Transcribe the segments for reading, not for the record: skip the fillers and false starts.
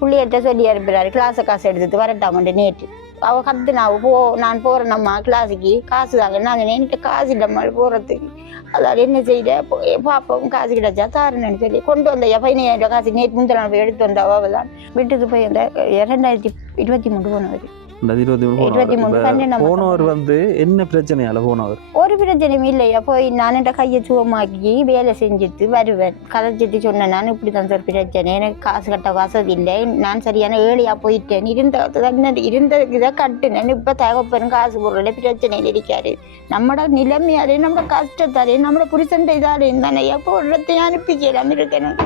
பிள்ளைகிட்ட சொல்லி அனுப்புறாரு கிளாஸை காசு எடுத்துட்டு வரட்டாமட்டு நேற்று அவ கத்துனா நான் போறேனம்மா கிளாஸுக்கு காசு தாங்க நாங்கள் என்கிட்ட காசு இல்லம்மா போறதுக்கு அதாவது என்ன செய்த பாப்போம் காசு கிடைச்சா தாருன்னு சொல்லி கொண்டு வந்த 15,000 காசு நேற்று முந்தின போய் எடுத்து வந்த அவள் தான் விட்டுட்டு போய் அந்த 2023 போனவர் போனவர் வந்து என்ன பிரச்சனையால போனவர் ஒரு பிரச்சனையும் இல்லையா போய் நான் என் கையை சுகமாக்கி வேலை செஞ்சுட்டு வருவேன் கதைச்சிட்டு சொன்னேன் நான் இப்படிதான் சார் பிரச்சனை எனக்கு காசு கட்ட வசதி இல்லை நான் சரியான ஏழையா போயிட்டேன் இருந்த இதை கட்டுனேன் இப்ப தகப்பனும் காசு பொருள் பிரச்சனையில் இருக்காரு நம்மளோட நிலைமையாலே நம்ம கஷ்டத்தாலே நம்மளோட புருஷன் இதாலே தானே எப்போ ஒரு இடத்தையும் அனுப்பிக்கலாம் இருக்கணும்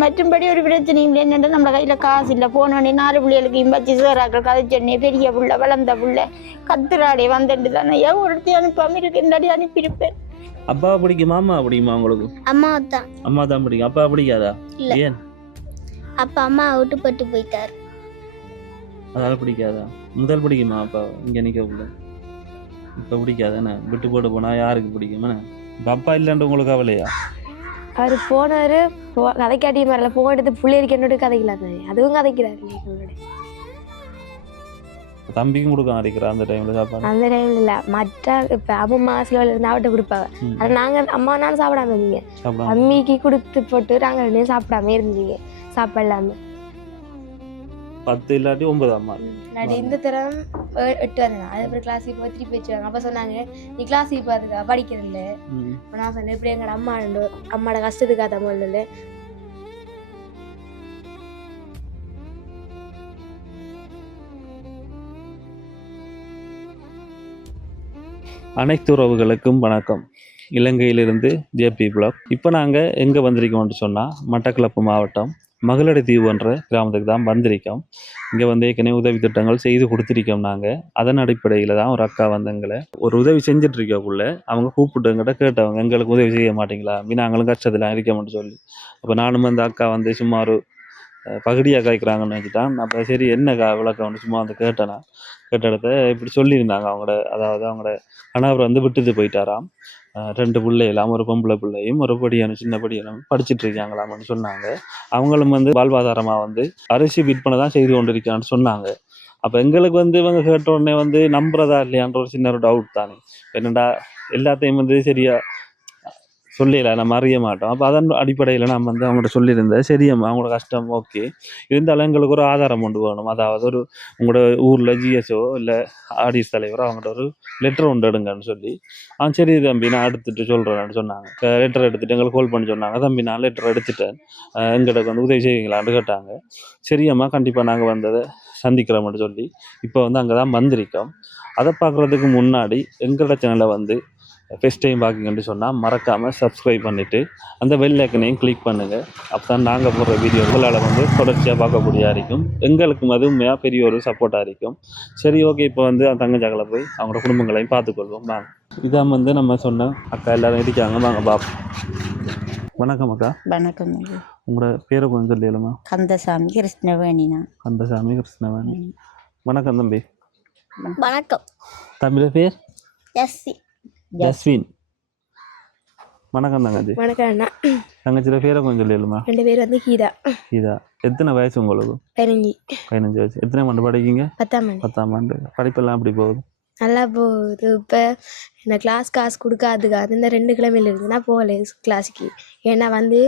மற்றும்படி ஒரு பிரச்சனை இல்லை என்னென்னா நம்ம கையில் காசு இல்லை போனோடனே 4 பிள்ளைகளுக்கு இம்பச்சி சேராக்கள் கதை சொன்னே பெரிய புள்ள வளர்ந்த புள்ள கத்துறாடே வந்துட்டு தானே ஒரு இடத்தையும் அனுப்பாமல் இருக்குன்னாடி அனுப்பியிருப்பேன். அப்பா பிடிக்குமா அம்மா பிடிக்குமா உங்களுக்கு? அம்மா தான் பிடிக்கும். அப்பா பிடிக்காதா? ஏன்? அப்பா அம்மா விட்டுப்பட்டு போயிட்டார் அதனால பிடிக்காதா? முதல் பிடிக்குமா அப்பா இங்கே நிற்க இப்போ பிடிக்காதானே? விட்டு போட்டு போனால் யாருக்கு பிடிக்குமா? இப்போ அப்பா இல்லைன்ற உங்களுக்கு கவலையா? அவர் போனாரு கதைக்காட்டி மாதிரில போன் எடுத்து பிள்ளைகளுக்கு என்னோட கதைக்கலாங்க அதுவும் கதைக்கிறாரு தம்பிக்கும் கொடுக்க அரைக்கிறா அந்த டைம்ல சாப்பாடு அந்த டைம்ல இல்ல மற்ற இப்ப அம்மா ஆசில இருந்து அவட்ட கொடுப்பாங்க அது நாங்க அம்மா நானும் சாப்பிடாம இருந்தீங்க அம்மிக்கு கொடுத்து போட்டு நாங்க 2 சாப்பிடாம இருந்தீங்க சாப்பிடலாம 10 இல்லாட்டி 9 அம்மா இந்த தரம் 8 வரேன் அதுக்கப்புறம் கிளாஸுக்கு போய் திருப்பி வச்சுவாங்க அப்ப சொன்னாங்க நீ கிளாஸுக்கு பாருக்கா படிக்கிறதில்ல நான் சொன்னேன் இப்படி எங்களோட அம்மாவோட கஷ்டத்துக்காக தமிழ்ல அனைத்து உறவுகளுக்கும் வணக்கம். இலங்கையிலிருந்து ஜேபி பிளாக். இப்போ நாங்கள் எங்கே வந்திருக்கோம்னு சொன்னால் மட்டக்களப்பு மாவட்டம் மகளடி தீவு என்ற கிராமத்துக்கு தான் வந்திருக்கோம். இங்கே வந்து ஏற்கனவே உதவி திட்டங்கள் செய்து கொடுத்துருக்கோம். நாங்கள் அதன் அடிப்படையில் தான் ஒரு அக்கா வந்து எங்களை ஒரு உதவி செஞ்சிட்ருக்கக்குள்ள அவங்க கூப்பிட்டு எங்கிட்ட கேட்டவங்க எங்களுக்கு உதவி செய்ய மாட்டீங்களா நாங்களும் கஷ்டத்தில் இருக்கோம்னு சொல்லி. அப்போ நானும் அந்த அக்கா வந்து சும்மா ஒரு பகுதியாக காய்க்கிறாங்கன்னு வச்சுட்டான். அப்போ சரி என்னக்கா விளக்கம்னு சும்மா வந்து கேட்டேன்னா கேட்ட இடத்த இப்படி சொல்லியிருந்தாங்க. அவங்களோட கணவர் வந்து விட்டுட்டு போயிட்டாராம். 2 பிள்ளைகளாம் ஒரு பொம்பளை பிள்ளையும் ஒரு படியான சின்ன படியான படிச்சுட்டு இருக்காங்களாம்னு சொன்னாங்க. அவங்களும் வந்து வாழ்வாதாரமாக வந்து அரிசி விற்பனை தான் செய்து கொண்டிருக்கான்னு சொன்னாங்க. அப்போ எங்களுக்கு வந்து இவங்க கேட்ட உடனே வந்து நம்புறதா இல்லையான்ற ஒரு சின்ன ஒரு டவுட் தானே. என்னடா எல்லாத்தையும் வந்து சரியா சொல்லல நம்ம அறிய மாட்டோம். அப்போ அதன் அடிப்படையில் நம்ம வந்து அவங்கள்ட்ட சொல்லியிருந்தேன். சரியம்மா அவங்களோட கஷ்டம் ஓகே இருந்தாலும் எங்களுக்கு ஒரு ஆதாரம் கொண்டு வரணும். அதாவது ஒரு உங்களோட ஊரில் ஜிஎஸ்ஓ இல்லை ஆடிஎஸ் தலைவரோ அவங்கள்ட்ட ஒரு லெட்டர் ஒன்று எடுங்கன்னு சொல்லி சரி தம்பி நான் எடுத்துட்டு சொல்கிறேன்னு சொன்னாங்க. லெட்டர் எடுத்துட்டு எங்களுக்கு கால் பண்ணி சொன்னாங்க. தம்பி நான் லெட்டர் எடுத்துட்டேன் எங்களுக்கு வந்து உதவி செய்வீங்களான்னு கேட்டாங்க. சரியம்மா கண்டிப்பாக நாங்கள் வந்ததை சந்திக்கிறோம்னு சொல்லி இப்போ வந்து அங்கே தான் வந்திருக்கோம். அதை பார்க்குறதுக்கு முன்னாடி எங்களோட சேனலை வந்து ஃபஸ்ட் டைம் பார்க்கிங்கன்னு சொன்னால் மறக்காமல் சப்ஸ்கிரைப் பண்ணிவிட்டு அந்த பெல் ஐக்கனையும் கிளிக் பண்ணுங்கள். அப்போ தான் நாங்கள் போடுற வீடியோ உங்களால் வந்து தொடர்ச்சியாக பார்க்கக்கூடியதாக இருக்கும். எங்களுக்கும் அது உண்மையாக பெரிய ஒரு சப்போர்ட்டாக இருக்கும். சரி ஓகே இப்போ வந்து அந்த தங்கச்சாக்களை போய் அவங்களோட குடும்பங்களையும் பார்த்துக்கொள்வோம் வாங்க. இதான் வந்து நம்ம சொன்ன அக்கா எல்லோரும் இருக்காங்க வாங்க பாப். வணக்கம் அக்கா. வணக்கம். உங்களோட பேரை கொஞ்சம் சொல்லிடுமா? கந்தசாமி கிருஷ்ணவேணினா. கந்தசாமி கிருஷ்ணவேணி. வணக்கம் தம்பி. வணக்கம். தம்பியோட பேர்? ஜஸ்வின். வணக்கம் தங்கச்சி. வணக்கம் அண்ணா. தங்கச்சியோட பேரை கொஞ்சம் சொல்லிடுமா? 2 பேர் வந்து கீதா. எத்தனை வயசு உங்களுக்கு? 15 வயசு. எத்தனை ஆண்டு படிக்கீங்க? 10ஆம் ஆண்டு. படிப்பெல்லாம் எப்படி போகுது? நல்லா போகுது. இப்போ என்ன கிளாஸ் காசு கொடுக்காதுக்கு அது இந்த 2 கிழமையில இருக்குதுன்னா போகல கிளாஸுக்கு. ஏன்னா வந்து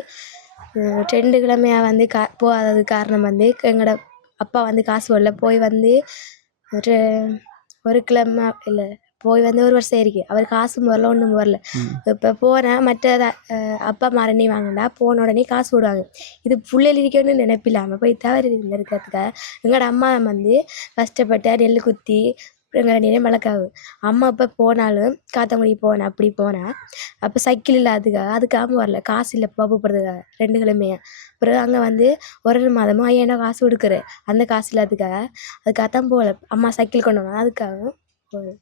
2 கிழமையாக வந்து போகாதது காரணம் வந்து எங்களோட அப்பா வந்து காசு வரல. போய் வந்து ஒரு கிழமை இல்லை போய் வந்து 1 வருஷம் இருக்கு. அவர் காசும் வரல ஒன்றும் வரல. இப்போ போனால் மற்ற அப்பா மரணி வாங்கினா போன உடனே காசு விடுவாங்க. இது புள்ளையில் இருக்கணும்னு நினைப்பில்லாமல் போய் தவறு இருக்கிறதுக்காக எங்களோட அம்மா வந்து கஷ்டப்பட்டு நெல் குத்தி எங்களை நிறைய வளர்க்காவு. அம்மா அப்போ போனாலும் காத்தாங்குடி போனேன் அப்படி போனேன். அப்போ சைக்கிள் இல்லை அதுக்காக வரல. காசு இல்லை பப்பு போடுறதுக்காக 2 கிழமையா. அப்புறம் அங்கே வந்து ஒரு மாதமும் 5000 காசு கொடுக்குறேன். அந்த காசு அதுக்காக தான் போகல. அம்மா சைக்கிள் கொண்டு வந்தோம் அதுக்காக போகல.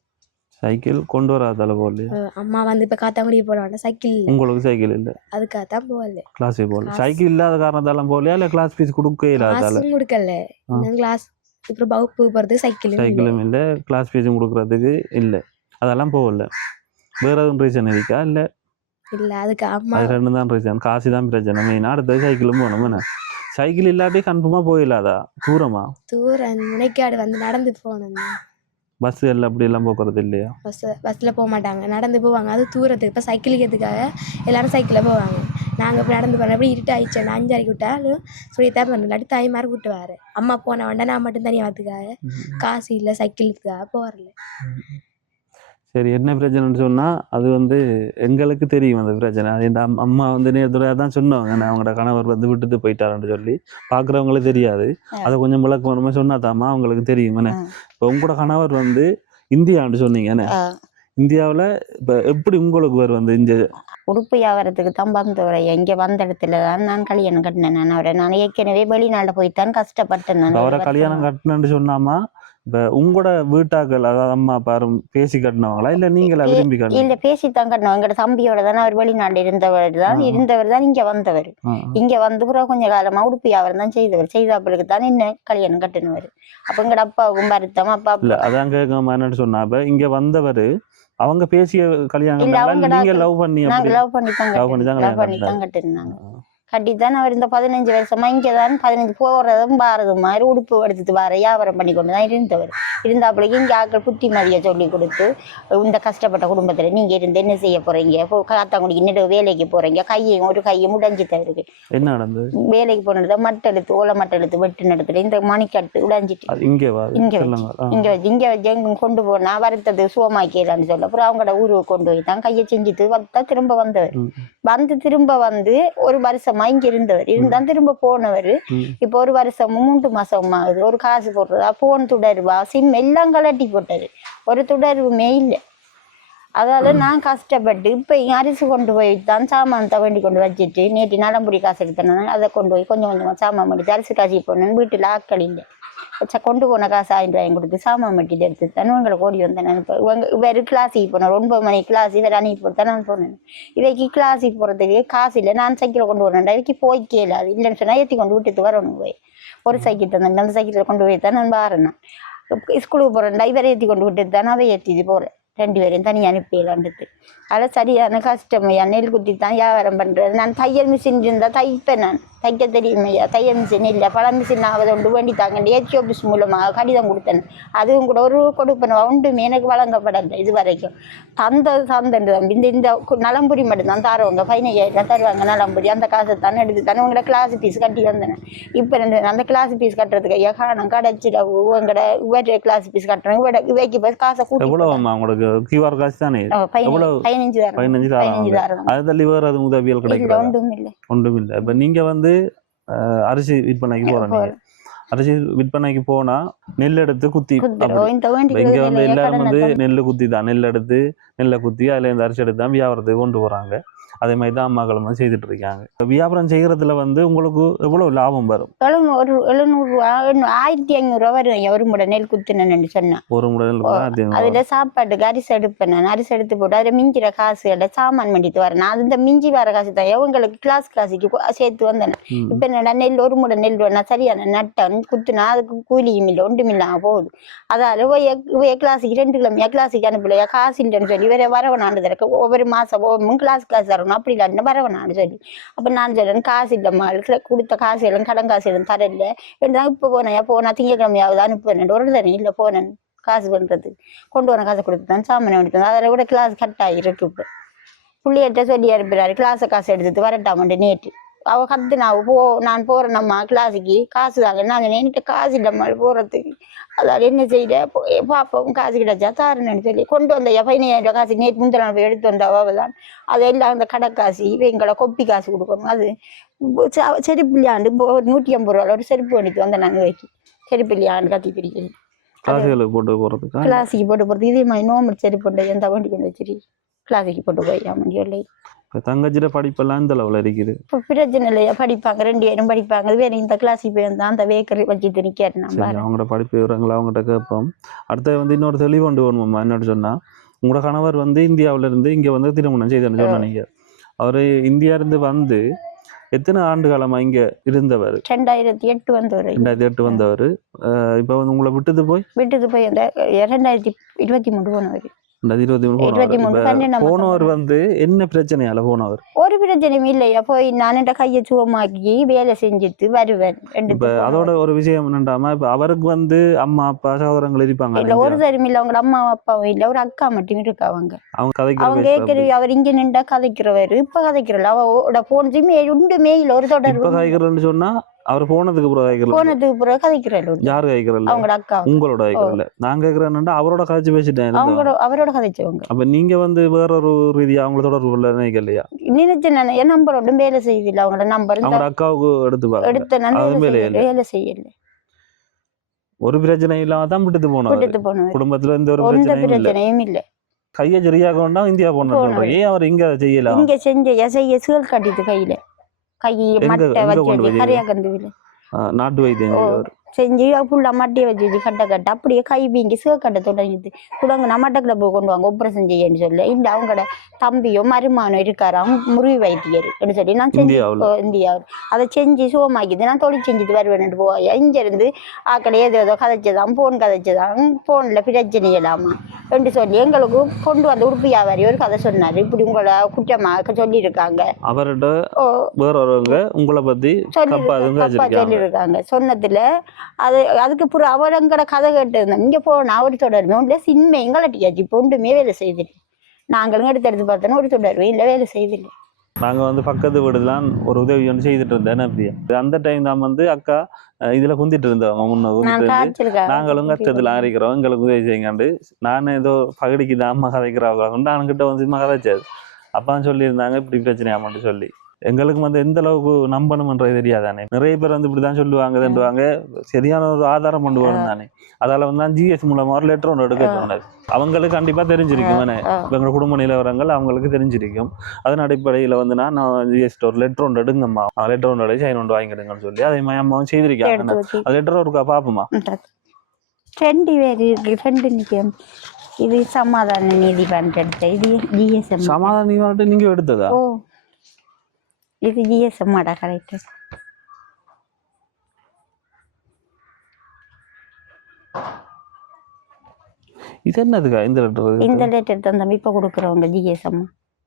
சைக்கிள் கொண்டு வராதால போகல. அம்மா வந்து இப்போ காத்தாங்குடி போட சைக்கிள் உங்களுக்கு சைக்கிள் இல்லை அதுக்காக தான் போகல. கிளாஸே போகல. சைக்கிள் இல்லாத காரணத்தால போகலையா இல்லை கிளாஸ் ஃபீஸ் கொடுக்கல? கொடுக்கல. கிளாஸ் இப்போ வகுப்பு போகிறது சைக்கிளும் இல்லை கிளாஸ் ஃபீஸும் கொடுக்குறதுக்கு இல்லை அதெல்லாம் போகல. வேற எதுவும் ரீசன் இருக்கா இல்லை இல்லை அதுக்கு அம்மா அது ரெண்டு தான் பிரச்சனை, காசு தான் பிரச்சனை மெயின். அடுத்தது சைக்கிளும் போகணும் என்ன? சைக்கிள் இல்லாட்டி கன்ஃபார்மாக போயிடலாதா? தூரமா? தூரம் முனைக்காடு வந்து நடந்து போகணும். பஸ் எல்லாம் அப்படி எல்லாம் போக்குறது இல்லையா? பஸ்ஸில் போக மாட்டாங்க, நடந்து போவாங்க. அது தூரத்துக்கு இப்போ சைக்கிளுக்கிறதுக்காக எல்லாரும் சைக்கிளில் போவாங்க. நாங்கள் இப்போ நடந்து போனோம். எப்படி இருட்டு ஆயிடுச்சு, நான் 5:30 விட்டாலும் சொல்லித்தான் பண்ணல. இல்லாட்டி தாய் மாதிரி விட்டுவார். அம்மா போன வேண்டாம், நான் மட்டும் தனியாக வரதுக்காக காசு இல்லை, சைக்கிளுக்காக போகிறல. சரி, என்ன பிரச்சனைன்னு சொன்னால் அது வந்து எங்களுக்கு தெரியும் அந்த பிரச்சனை. அது என் அம்மா வந்து நேரத்துறையாக தான் சொன்னாங்க, நான் அவங்களோட கணவர் வந்து விட்டுட்டு போயிட்டாருன்னு சொல்லி. பார்க்குறவங்களுக்கு தெரியாது, அதை கொஞ்சம் விளக்கமாக சொன்னாதாம்மா அவங்களுக்கு தெரியும் என்ன. இப்போ உங்களோட கணவர் வந்து இந்தியான்னு சொன்னீங்க என்ன, இந்தியாவில் இப்போ எப்படி உங்களுக்கு வந்து இந்த உடுப்பு வியாபாரத்துக்கு தான் வந்தவரை இங்கே வந்த இடத்துல தான் நான் கல்யாணம் கட்டினேன். நான் ஏற்கனவே வெளிநாட்டில் போய்த்தான் கஷ்டப்பட்டேன். அவரை கல்யாணம் கட்டினேன்னு சொன்னாமா இப்போ உங்களோட வீட்டாக்கள், அதாவது அம்மா பாரும் பேசி கட்டினவங்களா இல்லை நீங்களா விரும்பி கட்டணும்? இல்லை, பேசித்தான் கட்டினோம். எங்களோட தம்பியோட தானே அவர் வெளிநாட்டில் இருந்தவர் தான் இங்கே வந்தவர். இங்கே வந்து பிறகு கொஞ்சம் காலமாக உடுப்பு வியாபாரம் தான் செய்தாப்பிளுக்கு தான் என்ன கல்யாணம் கட்டினவர். அப்போ எங்களோட அப்பாவுக்கும் வருத்தம். அப்பா இல்லை அதான் கேட்க என்னன்னு சொன்னா, இப்போ இங்கே வந்தவர் அவங்க பேசிய கல்யாணம் நீங்க லவ் பண்ணி தான் கட்டிருந்தாங்க. கட்டித்தான் அவர் இந்த 15 வருஷமா இங்கேதான் 15 போறதும் பாரதும் மாதிரி உடுப்பு எடுத்துட்டு வர வியாபாரம் பண்ணி கொண்டு தான் இருந்தவர். இருந்தாப்பிள்ளைக்கு இங்கே ஆக்கள் புத்திமதியை சொல்லி கொடுத்து, இந்த கஷ்டப்பட்ட குடும்பத்தில் நீங்கள் இருந்து என்ன செய்ய போறீங்க, காத்தாங்குடிக்கு இன்னொரு வேலைக்கு போறீங்க, ஒரு கையும் உடைஞ்சி தவிருக்கு. என்ன நடந்தது? வேலைக்கு போனது மட்டெழுத்து ஓலை மட்டெழுத்து வெட்டு நடத்துல இந்த மணிக்கட்டு உடைஞ்சிட்டு இங்கே வச்சு கொண்டு போனா வருத்தது சுகமாக்கலான்னு சொல்ல. அப்புறம் அவங்களோட ஊருக்கு கொண்டு போய் தான் கையை செஞ்சுட்டு வந்தா திரும்ப வந்தவர். திரும்ப வந்து ஒரு வருஷமா இங்க இருந்தவர் இருந்தான், திரும்ப போனவர். இப்போ ஒரு வருஷம் 3 மாசம் ஆகுது. ஒரு காசு போடுறதா, போன் தொடர்பா, சிம் எல்லாம் கலட்டி போட்டாரு. ஒரு தொடர்புமே இல்லை. அதால நான் கஷ்டப்பட்டு இப்ப அரிசி கொண்டு போய் தான் சாமான் தவண்டி கொண்டு வச்சுட்டு, நேற்று நலம்புரி காசு எடுத்தேன், அதை கொண்டு போய் கொஞ்சம் கொஞ்சமா சாமான் பண்ணிட்டு அரிசி காசு போனேன். வீட்டுல ஆக்கள் இல்லை. கொண்டு போன காசு 1000 ரூபாயும் கொடுத்து சாமான் மட்டிட்டு எடுத்து தானே உங்களை ஓடி வந்தேன். நான் இப்போ இவர் கிளாஸுக்கு போனேன், 9 மணிக்கு கிளாஸ். இவர் அனுப்பி போட்டு நான் போனேன். இவைக்கு கிளாஸுக்கு போகிறதுக்கு காசு இல்லை. நான் சைக்கிளை கொண்டு வரேன்டா, இவைக்கு போய் கேளாது. இல்லைன்னு சொன்னால் ஏற்றி கொண்டு விட்டுட்டு வரணும். போய் ஒரு சைக்கிள் தந்தேன், அந்த சைக்கிளை கொண்டு போய் தான் நான் வரேன். ஸ்கூலுக்கு போகிறேன்டா, இவரை ஏற்றி கொண்டு விட்டுட்டு தான் அவை ஏற்றிட்டு போகிறேன். 2 பேரையும் தனியாக அனுப்பிடலான்ட்டு. அதில் சரியான கஷ்டமையா, நெல் குத்தி தான் வியாபாரம் பண்ணுறது. நான் தையல் மிஷின் இருந்தால் தைப்பேன். நான் தைக்க தெரியுமையா, தையல் மிஷின் இல்லை. பல மிஷின் ஆகுது ஒன்று வேண்டித்தாங்க. ஏச்சி ஆஃபீஸ் மூலமாக கடிதம் கொடுத்தேன். அதுவும் கூட ஒரு கொடுப்பேன் ஒன்றுமே எனக்கு வழங்கப்படலை இது வரைக்கும். தந்தது இந்த நலம்புரி மட்டும்தான் தருவாங்க. 15,000 தருவாங்க நலம்புரி. அந்த காசை தானே எடுத்து தானே உங்களோட கிளாஸ் ஃபீஸ் கட்டி வந்தேன். இப்போ அந்த கிளாஸ் ஃபீஸ் கட்டுறதுக்கு ஐயா காரணம் கிடச்சிட உங்களோட இவற்றை கிளாஸ் ஃபீஸ் கட்டுறேன். இவைக்கு போய் காசை கூட்டி 15,000 உதவிகள் கிடைக்கும். ஒன்றும் இல்லை. இப்போ நீங்கள் வந்து அரிசி விற்பனைக்கு போறீங்க. அரிசி விற்பனைக்கு போனா நெல் எடுத்து குத்தி, இங்க வந்து எல்லாரும் வந்து நெல் குத்தி தான், நெல் எடுத்து நெல்லை குத்தி அதுல இந்த அரிசி எடுத்து தான் வியாபாரத்துக்கு கொண்டு போறாங்க. அதே மாதிரி தான் அம்மாக்களும் வந்து செய்துட்டு இருக்காங்க. வியாபாரம் செய்யறதுல வந்து உங்களுக்கு எவ்வளவு லாபம் வரும்? ஒரு 700 ரூபா 1500 ரூபா வரும். ஒரு முறை நெல் குத்துனேன்னு சொன்னேன். ஒரு முறை அதுல சாப்பாட்டுக்கு அரிசி எடுப்பேன். நான் அரிசி எடுத்து போட்டு அதுல மிஞ்சிற காசுகளை சாமான் பண்ணிட்டு வரேன். அது இந்த மிஞ்சி வர காசு தான் உங்களுக்கு கிளாஸுக்கு சேர்த்து வந்தேன். இப்ப என்னடா நெல் ஒரு முறை நெல் நான் சரியான நட்டன் குத்துனா அதுக்கு கூலியும் இல்லை, ஒன்றும் இல்லாம போகுது. அதால கிளாஸுக்கு 2 கிழமையா கிளாஸுக்கு அனுப்பலையா, காசு இல்லைன்னு சொல்லி வேற வரவனாண்டு தரக்கு ஒவ்வொரு மாசம் கிளாஸ் தரணும். அப்படி இல்லைன்னு வரவனான்னு சொல்லி அப்ப நான் சொல்றேன், காசு இல்லம்மா, கொடுத்த காசு எல்லாம் கடன் காசு எல்லாம் தரல. இப்போ போனா திங்கக்கிழமையாவது அனுப்புவேன். ஒரு தனி இல்லை போனேன் காசு பண்றது. கொண்டு வர காசை கொடுத்து தான் சாமான் எடுத்தேன். அதில் கூட கிளாஸ் கட் ஆகிருக்கு. இப்போ பிள்ளைகிட்ட சொல்லி அனுப்புறாரு, கிளாஸை காசு எடுத்துட்டு வரட்டாமட்டு. நேற்று அவ கத்துனா நான் போறேன் நம்ம கிளாஸுக்கு காசு தாங்க. நாங்கள் என்கிட்ட காசு இல்லம்மா போறதுக்கு. அதால் என்ன செய்ய பாப்போம், காசு கிடைச்சா தாருன்னு சொல்லி கொண்டு வந்த 15,000 ரூபா காசு நேற்று முந்தின போய் எடுத்து வந்த அவதான். அதெல்லாம் அந்த கடை காசு இவங்களை கொப்பி காசு கொடுக்கணும். அது செருப்பு இல்லையாண்டு 150 ரூபா ஒரு செருப்பு பண்ணிட்டு வந்தேன். நாங்கள் வைக்கி செருப்பு இல்லையாண்டு கத்தி பிடிக்கணும். கிளாஸுக்கு போட்டு போறது இதே மாதிரி நோம்பல் செருப்பு எந்த வண்டி கொண்டு வச்சிரு கிளாஸுக்கு போட்டு போய் சொல்லி. தங்கச்சிட படிப்பெல்லாம் இந்த லெவலில் இருக்குது. இப்போ பிரச்சனை இல்லையா, படிப்பாங்க 2 பேரும் படிப்பாங்க. வேற இந்த கிளாஸுக்கு போயிருந்தா அந்த வேக்கரி வச்சுட்டு நிற்கிறேன். அவங்களோட படிப்பு விவரங்களை அவங்ககிட்ட கேட்போம். அடுத்த வந்து இன்னொரு தெளிவு கொண்டு வரணுமா என்னோட சொன்னா, உங்களோட கணவர் வந்து இந்தியாவில இருந்து இங்க வந்து திருமணம் செய்தேன்னு சொன்னா நீங்க. அவரு இந்தியா இருந்து வந்து எத்தனை ஆண்டு காலமா இங்க இருந்தவர்? 2008 வந்தவர். 2008 வந்தவர். இப்போ வந்து உங்களை விட்டுட்டு போய் அந்த 2023 போனவர். 23 12 போனவர் வந்து என்ன பிரச்சனையால போனவர்? ஒரு பிரச்சனையும் இல்லையா, போய் நான் என்ற கையை சுகமாக்கி வேலை செஞ்சுட்டு வருவேன். இப்ப அதோட ஒரு விஷயம் என்னண்டாமா, இப்ப அவருக்கு வந்து அம்மா அப்பா சகோதரங்கள் இருப்பாங்க இல்ல, ஒரு தரம் இல்ல, அவங்க அம்மா அப்பாவும் இல்ல, ஒரு அக்கா மட்டும் இருக்கா. அவங்க அவங்க ஏற்கனவே அவர் இங்க நின்றா கதைக்கிறவர், இப்ப கதைக்கிறல அவட போனதுமே ஒன்றுமே இல்ல, ஒரு தொடர்பு. இப்ப கதைக்கிறன்னு சொன்னா அவர் போனதுக்கு பிறகு கதைக்கிறாரு. யாரு கதைக்கிறல்ல? அவங்களோட அக்கா. உங்களோட கதைக்கிறல்ல. நான் கேக்குறேன்னா அவரோட கதைச்சு பேசிட்டேன். அவரோட கதைச்சவங்க. அப்ப நீங்க வந்து வேற ஒரு ரீதியா அவங்கள தொடர்பு கொள்ள நினைக்கலையா? நினைச்சேன், என் நம்பர் ஒன்றும் வேலை செய்யல. அவங்களோட நம்பர் அவங்க அக்காவுக்கு எடுத்து வேலை செய்யல. ஒரு பிரச்சனை இல்லாம தான் விட்டுட்டு போனோம். குடும்பத்துல எந்த ஒரு பிரச்சனையும் இல்ல. கையை சரியாக கொண்டா இந்தியா போனோம். ஏன் அவர் இங்க செய்யலாம்? இங்க செய்ய சீல் கட்டிட்டு கையில கை மட்டை வச்சு கரியாக்கந்துவில நாட்டு வைத்தியம் செஞ்சு ஃபுல்லா மட்டையை வச்சு கட்ட அப்படியே கை வீங்கி சிவக்கட்டை தொடங்கிது. கொடுங்க மட்டக்கில் போய் கொண்டு வாங்க ஆப்ரேஷன் செய்யன்னு சொல்லி, இல்லை அவங்களோட தம்பியோ மருமானோ இருக்காராம் முறிவு வைத்தியர் சொல்லி நான் செஞ்சு இந்தியாவில் அதை செஞ்சு சுகமாக்கிது. நான் தொழில் செஞ்சுட்டு வருவேன் போய் இங்கிருந்து ஆக்கடை ஏதோ கதைச்சதான் கதைச்சதான் ஃபோனில் பிரச்சனை இல்லாமா என்று சொல்லி எங்களுக்கு கொண்டு வந்த உறுப்பு வியாபாரி ஒரு கதை சொன்னார். இப்படி உங்களை குற்றமாக சொல்லியிருக்காங்க, அவர்கிட்ட உங்களை பற்றி சொல்லியிருக்காங்க. சொன்னதுல அதுக்கு அப்புறம் அவரங்கட கதை கேட்டு இங்க போனா ஒரு தொடர்பு ஒன்றுல சின்ன எங்களாட்டியாச்சு இப்போ ஒன்றுமே வேலை செய்தில்லை. நாங்களும் எடுத்து பார்த்தோன்னா ஒரு தொடர்பு இல்லை, வேலை செய்தில்லை. நாங்கள் வந்து பக்கத்து வீடுலாம் ஒரு உதவி ஒன்று செய்துட்டு இருந்தேன். அப்படியா அந்த டைம் தான் வந்து அக்கா இதில் குந்திட்டு இருந்தவங்க முன்ன நாங்களும் கஷ்டத்தில் ஆரிக்கிறோம், எங்களுக்கு உதவி செய்யுங்காண்டு நான் ஏதோ பகடிக்கு தான் அம்மா கதைக்கிறவங்க நான்கிட்ட வந்து கதைச்சாது. அப்பதான் சொல்லியிருந்தாங்க இப்படி பிரச்சனையாமான்னு சொல்லி. எங்களுக்கு வந்து எந்த அளவுக்கு நம்பணும்ன்றது தெரியாதானே. நிறைய பேர் வந்து இப்படிதான் சொல்லுவாங்க, சரியான ஒரு ஆதாரம் கொண்டு வரும் தானே. அதால வந்து நான் ஜிஎஸ் மூலமா ஒரு லெட்டர் ஒன்று எடுக்க சொன்னது. அவங்களுக்கு கண்டிப்பா தெரிஞ்சிருக்கும் தானே, எங்களோட குடும்ப நிலவரங்கள் அவங்களுக்கு தெரிஞ்சிருக்கும். அதன் அடிப்படையில வந்து நான் ஜிஎஸ் ஒரு லெட்டர் ஒன்று எடுங்கம்மா, லெட்டர் ஒன்று எடுத்து சைன் ஒன்று வாங்கிடுங்கன்னு சொல்லி அதே மாதிரி அம்மாவும் செய்திருக்காங்க. அந்த லெட்டர் ஒருக்கா பாப்போமா? ரெண்டு பேர் இருக்கு. இது சமாதான நீதிமன்றம் எடுத்த, இது ஜிஎஸ்எம். சமாதான நீதிமன்றம் நீங்க எடுத்ததா? இது ஜிஎஸ்எம் மாடா கரெக்ட். இது என்னதுக்கா இந்த லெட்டர்? இந்த லெட்டர் தான் தம்பி இப்போ கொடுக்குறவங்க ஜிஎஸ்எம்.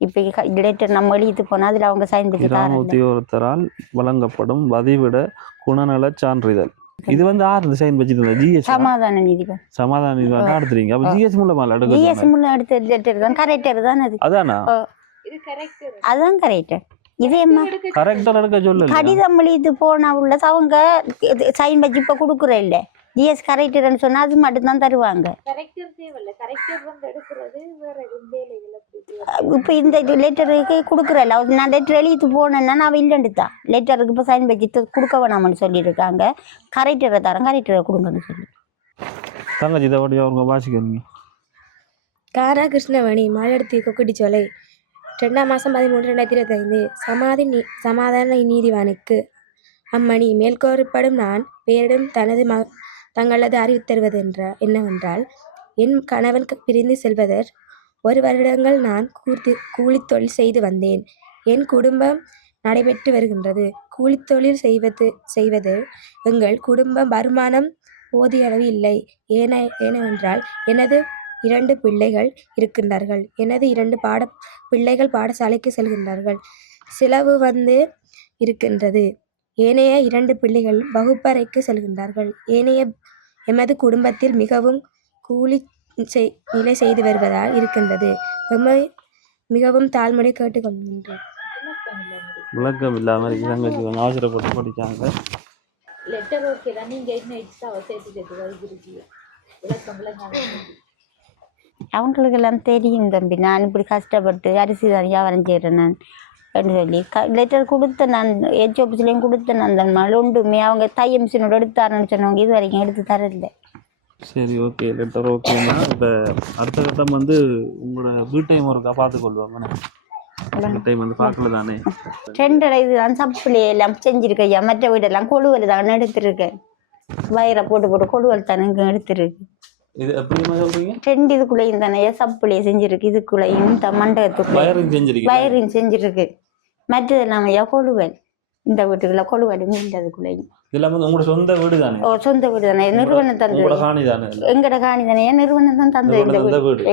இப்போ லெட்டர் நம்ம எழுதிட்டு போனால் அதில் அவங்க சைன் பண்ணி கிராம உத்தியோகத்தரால் வழங்கப்படும் வதிவிட குணநல சான்றிதழ். இது வந்து ஆறு சைன் வச்சுட்டு ஜிஎஸ் சமாதான நீதிமன்றம். சமாதான நீதிமன்றம் எடுத்துறீங்க. அப்ப ஜிஎஸ் மூலமா எடுக்க ஜிஎஸ் மூலம் எடுத்த லெட்டர் தான் கரெக்டர் தான் அது. அதானா? அதான் கரெக்டர். இதே கரெக்டர் எடுக்க சொல்லு. கடிதம் எழுதி போனா உள்ள அவங்க சைன் வச்சு இப்ப கொடுக்குற இல்ல ஜிஎஸ் கரெக்டர்னு சொன்னா அது மட்டும் தான் தருவாங்க. இப்ப இந்த லெட்டருக்கு கொடுக்குறல, நான் லெட்டர் எழுதிட்டு போனேன்னா நான் இல்லைன்னு தான் லெட்டருக்கு இப்ப சைன் வச்சு கொடுக்க வேணாம்னு சொல்லியிருக்காங்க. கரெக்டரை தரேன், கரெக்டரை கொடுங்கன்னு சொல்லி. தங்கச்சி இதை அவங்க வாசிக்கிறீங்க. காரா கிருஷ்ணவேணி மாலடுத்தி கொக்குடிச்சோலை 2 மாதம் 13 2025 சமாதான நீதிவானுக்கு அம்மணி மேல்கோரப்படும் நான் பேரிடம் தங்களது அறிவித்தருவது என்னவென்றால், என் கணவன் பிரிந்து செல்வதர் 1 வருடங்கள் நான் கூலித்தொழில் செய்து வந்தேன். என் குடும்பம் நடைபெற்று வருகின்றது. கூலித்தொழில் செய்வது எங்கள் குடும்ப வருமானம் போதிய அளவு இல்லை. ஏனென்றால் எனது 2 பிள்ளைகள் இருக்கின்றார்கள். எனது 2 பிள்ளைகள் பாடசாலைக்கு செல்கின்றார்கள். செலவு வந்து இருக்கின்றது. ஏனைய 2 பிள்ளைகள் வகுப்பறைக்கு செல்கின்றார்கள். எமது குடும்பத்தில் மிகவும் கூலி நிலை செய்து வருவதால் இருக்கின்றது. மிகவும் தாழ்மொழி கேட்டுக்கொள்கின்றேன். விளக்கம் இல்லாமல் அவசரப்பட்டு படிக்காங்க. லெட்டர் ஓகே தான், நீங்க என்ன எக்ஸ்ட்ரா சேர்த்து அவங்களுக்கெல்லாம் தெரியும் தம்பி, நான் இப்படி கஷ்டப்பட்டு அரிசி தான் வியாபாரம் செய்கிறேன் நான் அப்படின்னு சொல்லி லெட்டர் கொடுத்தேன். நான் ஹெச் ஆஃபீஸ்லேயும் கொடுத்தேன். அந்த மாதிரி ஒன்றுமே அவங்க தைய மிஷினோட எடுத்தாரன்னு சொன்னவங்க இது வரைக்கும் எடுத்து தரல. சரி, ஓகே, லெட்டர் ஓகேன்னா இப்போ அடுத்த கட்டம் வந்து உங்களோட வீட்டையும் ஒருக்கா பார்த்துக்கொள்வாங்க. டைம் வந்து பார்க்கல தானே. 2 இதுதான் சப்பிளி எல்லாம் செஞ்சுருக்கையா. மற்ற வீடெல்லாம் கொழுவல் தான் எடுத்துருக்கேன். வயிறை போட்டு கொழுவல் தானே இங்கே எடுத்துருக்கு. இது எப்படிமா சொல்றீங்க? 2 இதுக்குள்ளையும் தானே சப்பிளியை செஞ்சிருக்கு. இதுக்குள்ளையும் மண்டபத்துக்குள்ள வயரிங் செஞ்சிருக்கு. மற்றதெல்லாம் ஐயா கொழுவல். இந்த வீட்டுக்குள்ள கொழுவலும் இல்லை. அதுக்குள்ளையும் உங்களோட சொந்த வீடு தானே? ஓ, சொந்த வீடு தானே. நிறுவனம் தந்தது. எங்கட காணி தானே, நிறுவனம் தான் தந்தது இந்த வீடு.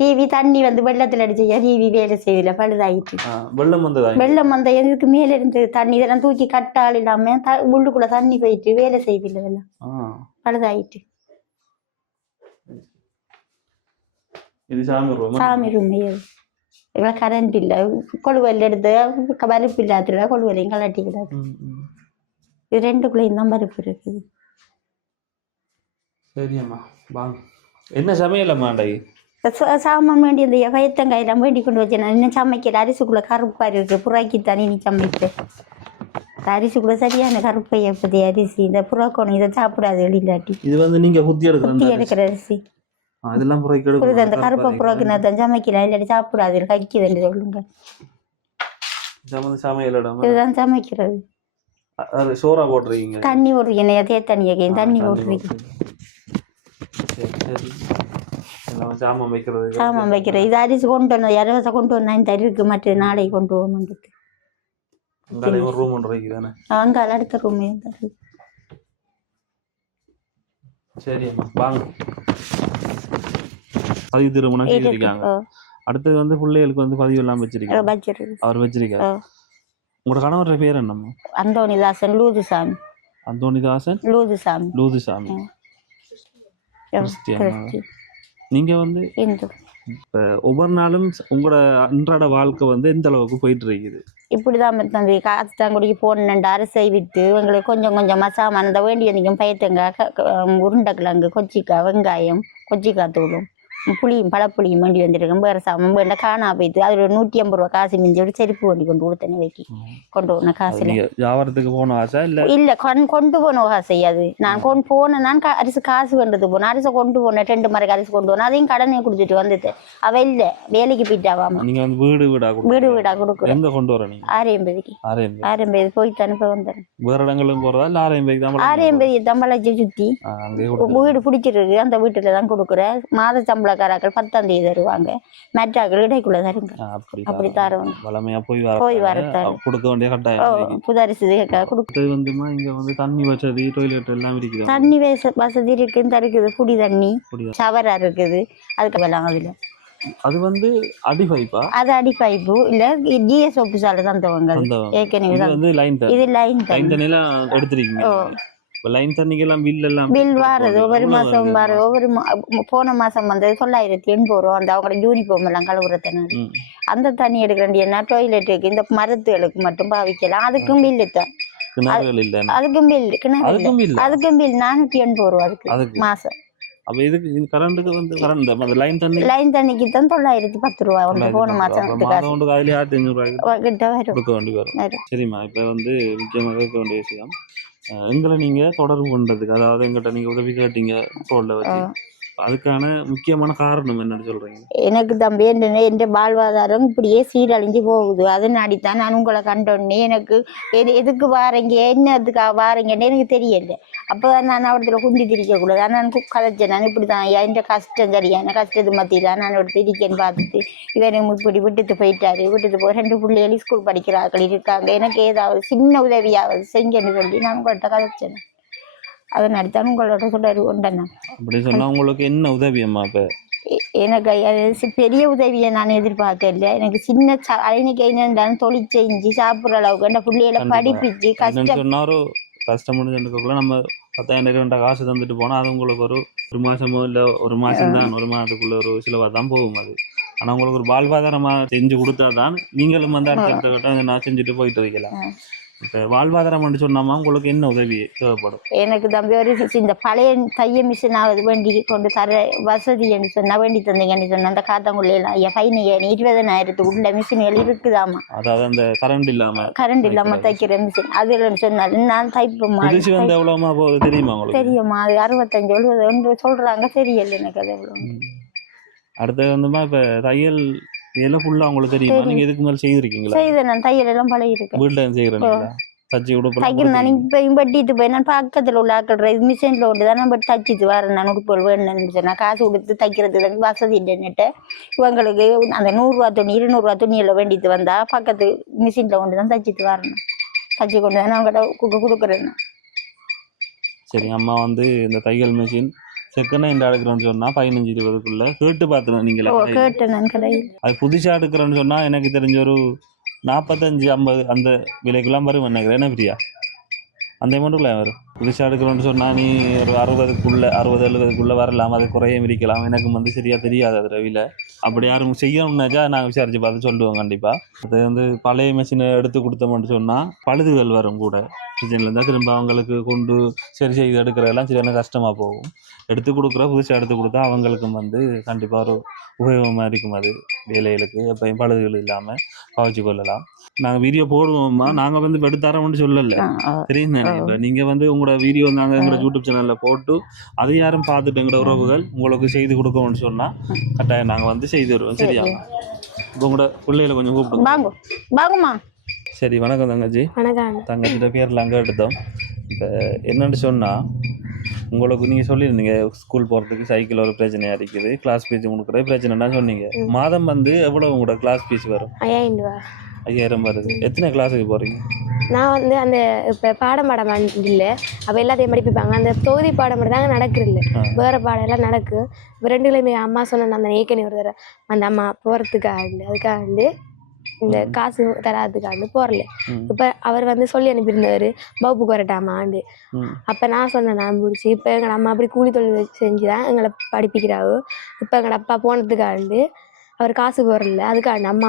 டிவி தண்ணி வந்து வெள்ளத்தில் அடிச்சு டிவி வேலை செய்யல பழுதாயிட்டு. வெள்ளம் வந்ததா? வெள்ளம் வந்த எதுக்கு மேல இருந்து தண்ணி இதெல்லாம் தூக்கி கட்டால் இல்லாம உள்ளுக்குள்ள தண்ணி போயிட்டு வேலை செய்யல எல்லாம் பழுதாயிட்டு. இது சாமி ரூம் இவ்வளோ கரண்ட் இல்லை, கொழுவல் எடுத்து பருப்பு இல்லாத கொழுவலையும் கலட்டிக்கிறாரு. இது 2குள்ளேயும் தான் பருப்பு இருக்குது. சரியம்மா வாங்க. என்ன சமையலம்மாண்டை? சாமான் வேண்டி இந்த பயத்தங்காயெல்லாம் வேண்டி கொண்டு வச்சேன். நான் இன்னும் சமைக்கல. அரிசிக்குள்ளே கருப்பா இருக்கு, புறாக்கி தனி நீ சமைப்பேன். அரிசிக்குள்ளே சரியான கருப்பையை பற்றி அரிசி இந்த புறாக்கோணம் இதை சாப்பிடாது இல்லாட்டி. இது வந்து நீங்கள் குத்தி எடுக்கிற அரிசி அதெல்லாம் அந்த கருப்பை புறாக்குனா தான் சமைக்கலாம், இல்லாட்டி சாப்பிடாது கைக்குதுன்னு சொல்லுங்க. இதுதான் சமைக்கிறது. சோறா போட்டுருக்கீங்க? தண்ணி போட்டுருக்கீங்க, தண்ணி தண்ணி போட்டுருக்கீங்க. சாமான் வைக்கிறது. இது அரிசி கொண்டு வந்தோம், இலவசம் கொண்டு வந்தா இந்த இருக்கு, மற்ற நாளைக்கு கொண்டு போகணும். அங்கே அடுத்த ரூம் இருந்தாரு. சரியம்மா வாங்க. பதிவு திருமணம் செய்திருக்காங்க. அடுத்தது வந்து பிள்ளைகளுக்கு வந்து பதிவு எல்லாம் வச்சிருக்காங்க. அவர் வச்சிருக்காரு. உங்களோட கணவரோட பேர் என்னம்மா? அந்தோணிதாசன் லூதுசாமி. அந்தோணிதாசன் லூதுசாமி. நீங்க வந்து ஒவ்வொரு நாளும் உங்களோட அன்றாட வாழ்க்கை வந்து எந்த அளவுக்கு போயிட்டு இருக்குது? இப்படிதான் தம்பி, காசு தான் குடிக்க போன அரிசை விட்டு எங்களுக்கு கொஞ்சம் கொஞ்சம் மசாம அந்த வேண்டிய அதிகம் பயத்தங்காய், உருண்டைக்கிழங்கு, கொச்சிக்காய், வெங்காயம், கொச்சிக்காய் தூளும் புளியும் பழப்புளியும் வண்டி வந்துருக்கேன். வேறு சாமம் வேண்ட காணா போயிட்டு அது ஒரு 150 ரூபா காசு மிஞ்சி ஒரு செருப்பு வண்டி கொண்டு கொடுத்தேன்னு வைக்கி கொண்டு போன காசு வியாபாரத்துக்கு போன ஆசை இல்லை கொண்டு போன ஆசை. அது நான் கொண்டு போனேன். நான் அரிசி காசு வேண்டது போனேன். அரிசி கொண்டு போனேன், 2 மரக்கு அரிசி கொண்டு போனேன். அதையும் கடனை கொடுத்துட்டு வந்துட்டு அவ இல்லை வேலைக்கு போயிட்டாவாமா. வீடு வீடா கொடுக்குறேன். கொண்டு வரேன் 680 போயிட்டு அனுப்ப வந்தேன். வேற இடங்களும் போறதா? 680 தம்பளச்சி சுத்தி வீடு பிடிச்சிருக்கு. அந்த வீட்டுல தான் கொடுக்குறேன். மாத சம்பளக்காராக்கள் 10ஆம் தேதி தருவாங்க. மெட்ராக்கள் இடைக்குள்ள தருங்க. அப்படி தருவாங்க. போய் வரத்தாரு கொடுக்க வேண்டிய கட்டாயம். புதரிசி கொடுக்குறது வந்து இங்க வந்து தண்ணி வசதி, டாய்லெட் எல்லாம் இருக்குது. தண்ணி வசதி இருக்குன்னு இருக்குது. குடி தண்ணி, ஷவரா இருக்குது. அதுக்கு எல்லாம் அதுல அது வந்து அடி பைப்பா? அது அடி பைப்பு இல்ல, ஜிஎஸ் ஆபீஸால தான் தவங்க. ஏற்கனவே வந்து லைன் இது லைன் தண்ணி எடுத்துருக்கீங்க. லைன் தண்ணிக்கெல்லாம் பில் வாரது ஒவ்வொரு மாசம் போன மாசம் வந்தது 980 ரூபா. அந்த அவங்களோட யூனிஃபார்ம் எல்லாம் கழுவுற தண்ணி. அந்த தண்ணி எடுக்க வேண்டிய டாய்லெட்டுக்கு இந்த மரத்துகளுக்கு மட்டும் பாவிக்கலாம். அதுக்கும் பில்லு தான். அதுக்கும் பில் அதுக்கும் பில் 480 ரூபா அதுக்கு மாசம். லைன் தண்ணிக்கு தான் 910 ரூபா போன மாசம். சரிம்மா, இப்ப வந்து முக்கியமாக இருக்க வேண்டிய விஷயம், எங்களை நீங்க தொடர்பு கொண்டதுக்கு, அதாவது எங்கிட்ட நீங்க உதவி கேட்டீங்க போன்ல வச்சு, அதுக்கான முக்கியமான காரணம் என்னன்னு சொல்றீங்க? எனக்கு தம்பி என் வாழ்வாதாரம் இப்படியே சீரழிஞ்சு போகுது. அதனாடித்தான் நான் உங்களை கண்டோடனே எனக்கு எதுக்கு வாரீங்க, என்னதுக்காக வாரீங்கன்னு எனக்கு தெரியல. அப்போதான் நான் அவடத்துல குந்தி திரிக்கக்கூடாது. நான் கதைச்சேன். நான் இப்படிதான் என் கஷ்டம் சரியான கஷ்டத்து மத்தியில நான் அவடத்து இருக்கேன்னு பார்த்துட்டு இவரை இப்படி விட்டுட்டு போயிட்டாரு. விட்டுட்டு போய் 2 பிள்ளைகள் ஸ்கூல் படிக்கிறார்கள் இருக்காங்க. எனக்கு ஏதாவது சின்ன உதவியாவது செய்யன்னு சொல்லி நான் உங்கள்கிட்ட கதைச்சேன். அதனால்தான் உங்களோட தொடர்பு கொண்டேன். அப்படி சொன்னா உங்களுக்கு என்ன உதவி அம்மா? எனக்கு பெரிய உதவியை நான் எதிர்பார்க்கல. எனக்கு சின்ன அன்னைக்கு என்னென்றாலும் தொழில் செஞ்சு சாப்பிட்ற அளவுக்கு அந்த பிள்ளைகளை படிப்பிச்சு கஷ்டம் முடிஞ்சுக்குள்ள நம்ம 10,000 காசு தந்துட்டு போனா அது உங்களுக்கு ஒரு மாசமோ இல்லை ஒரு மாசம் தான், ஒரு மாதத்துக்குள்ள ஒரு சிலவா தான் போகும். அது ஆனா உங்களுக்கு ஒரு வாழ்வாதாரமா செஞ்சு கொடுத்தா தான் நீங்களும் வந்து அடுத்த கட்டம் நான் செஞ்சுட்டு போயிட்டு வைக்கலாம். வாழ்வாதாரம் சொன்னாமா உங்களுக்கு என்ன உதவி தேவைப்படும்? எனக்கு தம்பி ஒரு இந்த பழைய தைய மிஷின் ஆகுது வேண்டி கொண்டு தர வசதி என்று சொன்னா வேண்டி தந்தீங்கன்னு சொன்ன அந்த காத்தங்குள்ள 20,000 உள்ள மிஷின்கள் இருக்குதாமா. அதாவது அந்த கரண்ட் இல்லாம தைக்கிற மிஷின் அதுல சொன்னாலும் நான் தைப்போமா. தெரியுமா உங்களுக்கு? தெரியுமா? அது 65 சொல்றாங்க. தெரியல எனக்கு அது எவ்வளவு. அடுத்தது வந்துமா இப்ப தையல் இதெல்லாம் ஃபுல்லா உங்களுக்கு தெரியுமா? நீங்க எதுக்கு மேல செய்திருக்கீங்களா? செய்த நான் தையல் எல்லாம் பழகி இருக்கேன். வீட்டுல செய்யறீங்களா? தச்சு கொடுப்பேன். தைக்கிறேன் நான் இப்பயும் வெட்டிட்டு போய் நான் பக்கத்துல உள்ள ஆக்கிற மிஷின்ல ஒன்று தான் நம்ம தச்சிட்டு வரேன். நான் உடுப்புகள் வேணும்னு சொன்னா காசு கொடுத்து தைக்கிறதுக்கு வசதி இல்லைன்னுட்டு இவங்களுக்கு அந்த 100 ரூபா துணி 200 ரூபா துணியில வேண்டிட்டு வந்தா பக்கத்து மிஷின்ல கொண்டு தான் தச்சிட்டு வரணும். தச்சு கொண்டு தான் அவங்ககிட்ட கொடுக்குறேன். சரி, அம்மா வந்து இந்த தையல் மிஷின் செகண்ட் ஹேண்ட் எடுக்கிறோன்னு சொன்னால் 15-20க்குள்ள கேட்டு பார்த்துருவோம் நீங்களே ஓ கேட்டேன் நான் கடையில். அது புதுசாக எடுக்கிறோன்னு சொன்னால் எனக்கு தெரிஞ்ச ஒரு 45-50 அந்த விலைக்குலாம் வரும் நினைக்கிறேன். என்ன பிரியா அந்த அமௌண்ட்டுக்குள்ளே வரும். புதுசாக எடுக்கிறோன்னு சொன்னால் நீ ஒரு 60-70க்குள்ளே வரலாம், அது குறைய விரிக்கலாம். எனக்கு வந்து சரியாக தெரியாது அது ரவியில். அப்படி யாரும் செய்யணும்னாச்சா நாங்கள் விசாரித்து பார்த்து சொல்லுவோம் கண்டிப்பாக. அது வந்து பழைய மிஷினை எடுத்து கொடுத்தோம்னு சொன்னால் பழுதுகள் வரும் கூட. கிச்சனில் இருந்தால் திரும்ப அவங்களுக்கு கொண்டு சரி செய்து எடுக்கிறதெல்லாம் சரியான கஷ்டமாக போகும். எடுத்து கொடுக்குற புதுசாக எடுத்து கொடுத்தா அவங்களுக்கும் வந்து கண்டிப்பாக ஒரு உபயோகமாக இருக்கும். அது வேலைகளுக்கு எப்பயும் பழுதுகள் இல்லாமல் பாவிச்சு கொள்ளலாம். நாங்கள் வீடியோ போடுவோம்மா, நாங்கள் வந்து எடுத்து தரோம்னு சொல்லலை, தெரியும் தானே. இப்போ நீங்கள் வந்து உங்களோட வீடியோ நாங்கள் எங்களோட யூடியூப் சேனலில் போட்டு அது யாரும் பார்த்துட்டு எங்களோட உறவுகள் உங்களுக்கு செய்து கொடுக்கணும்னு சொன்னால் கட்டாயம் நாங்கள் வந்து செய்து வருவோம். சரியா? இப்போ உங்களோட பிள்ளைகளை கொஞ்சம் கூப்பிடுங்க. வாங்க வாங்கம்மா. சரி, வணக்கம் தங்கச்சி. வணக்கம். தங்கச்சிட்ட பேரில் அங்கே எடுத்தோம். இப்போ என்னென்னு சொன்னால் உங்களுக்கு நீங்கள் சொல்லியிருந்தீங்க ஸ்கூல் போகிறதுக்கு சைக்கிள் ஒரு பிரச்சனையாக இருக்குது, கிளாஸ் ஃபீஸ் கொடுக்குற பிரச்சனைனா சொன்னீங்க. மாதம் வந்து எவ்வளோ உங்களோட கிளாஸ் ஃபீஸ் வரும்? 5000 ரூபா. 5000 வருது. எத்தனை கிளாஸுக்கு போகிறீங்க? நான் வந்து அந்த இப்போ பாடம் இல்லை, அப்போ எல்லாத்தையும் படிப்பிப்பாங்க. அந்த தொகுதி பாடம் மட்டும் தாங்க நடக்குது, வேறு பாடம் எல்லாம் நடக்கு. இப்போ 2 அம்மா சொன்ன அந்த ஏற்கனவே ஒரு தடவை அந்த அம்மா போகிறதுக்காக அதுக்காக வந்து இந்த காசு தராதுக்காக போகிறல. இப்போ அவர் வந்து சொல்லி அனுப்பியிருந்தவர் வகுப்புக்கு வரட்டாமாண்டு. அப்போ நான் சொன்னேன் நான் முடிச்சு. இப்போ எங்கள் அம்மா அப்படி கூலி தொழில் செஞ்சு தான் எங்களை படிப்பிக்கிறாவோ. இப்போ எங்கள் அப்பா போனதுக்காண்டு அவர் காசு போகிறல, அதுக்காண்டு அம்மா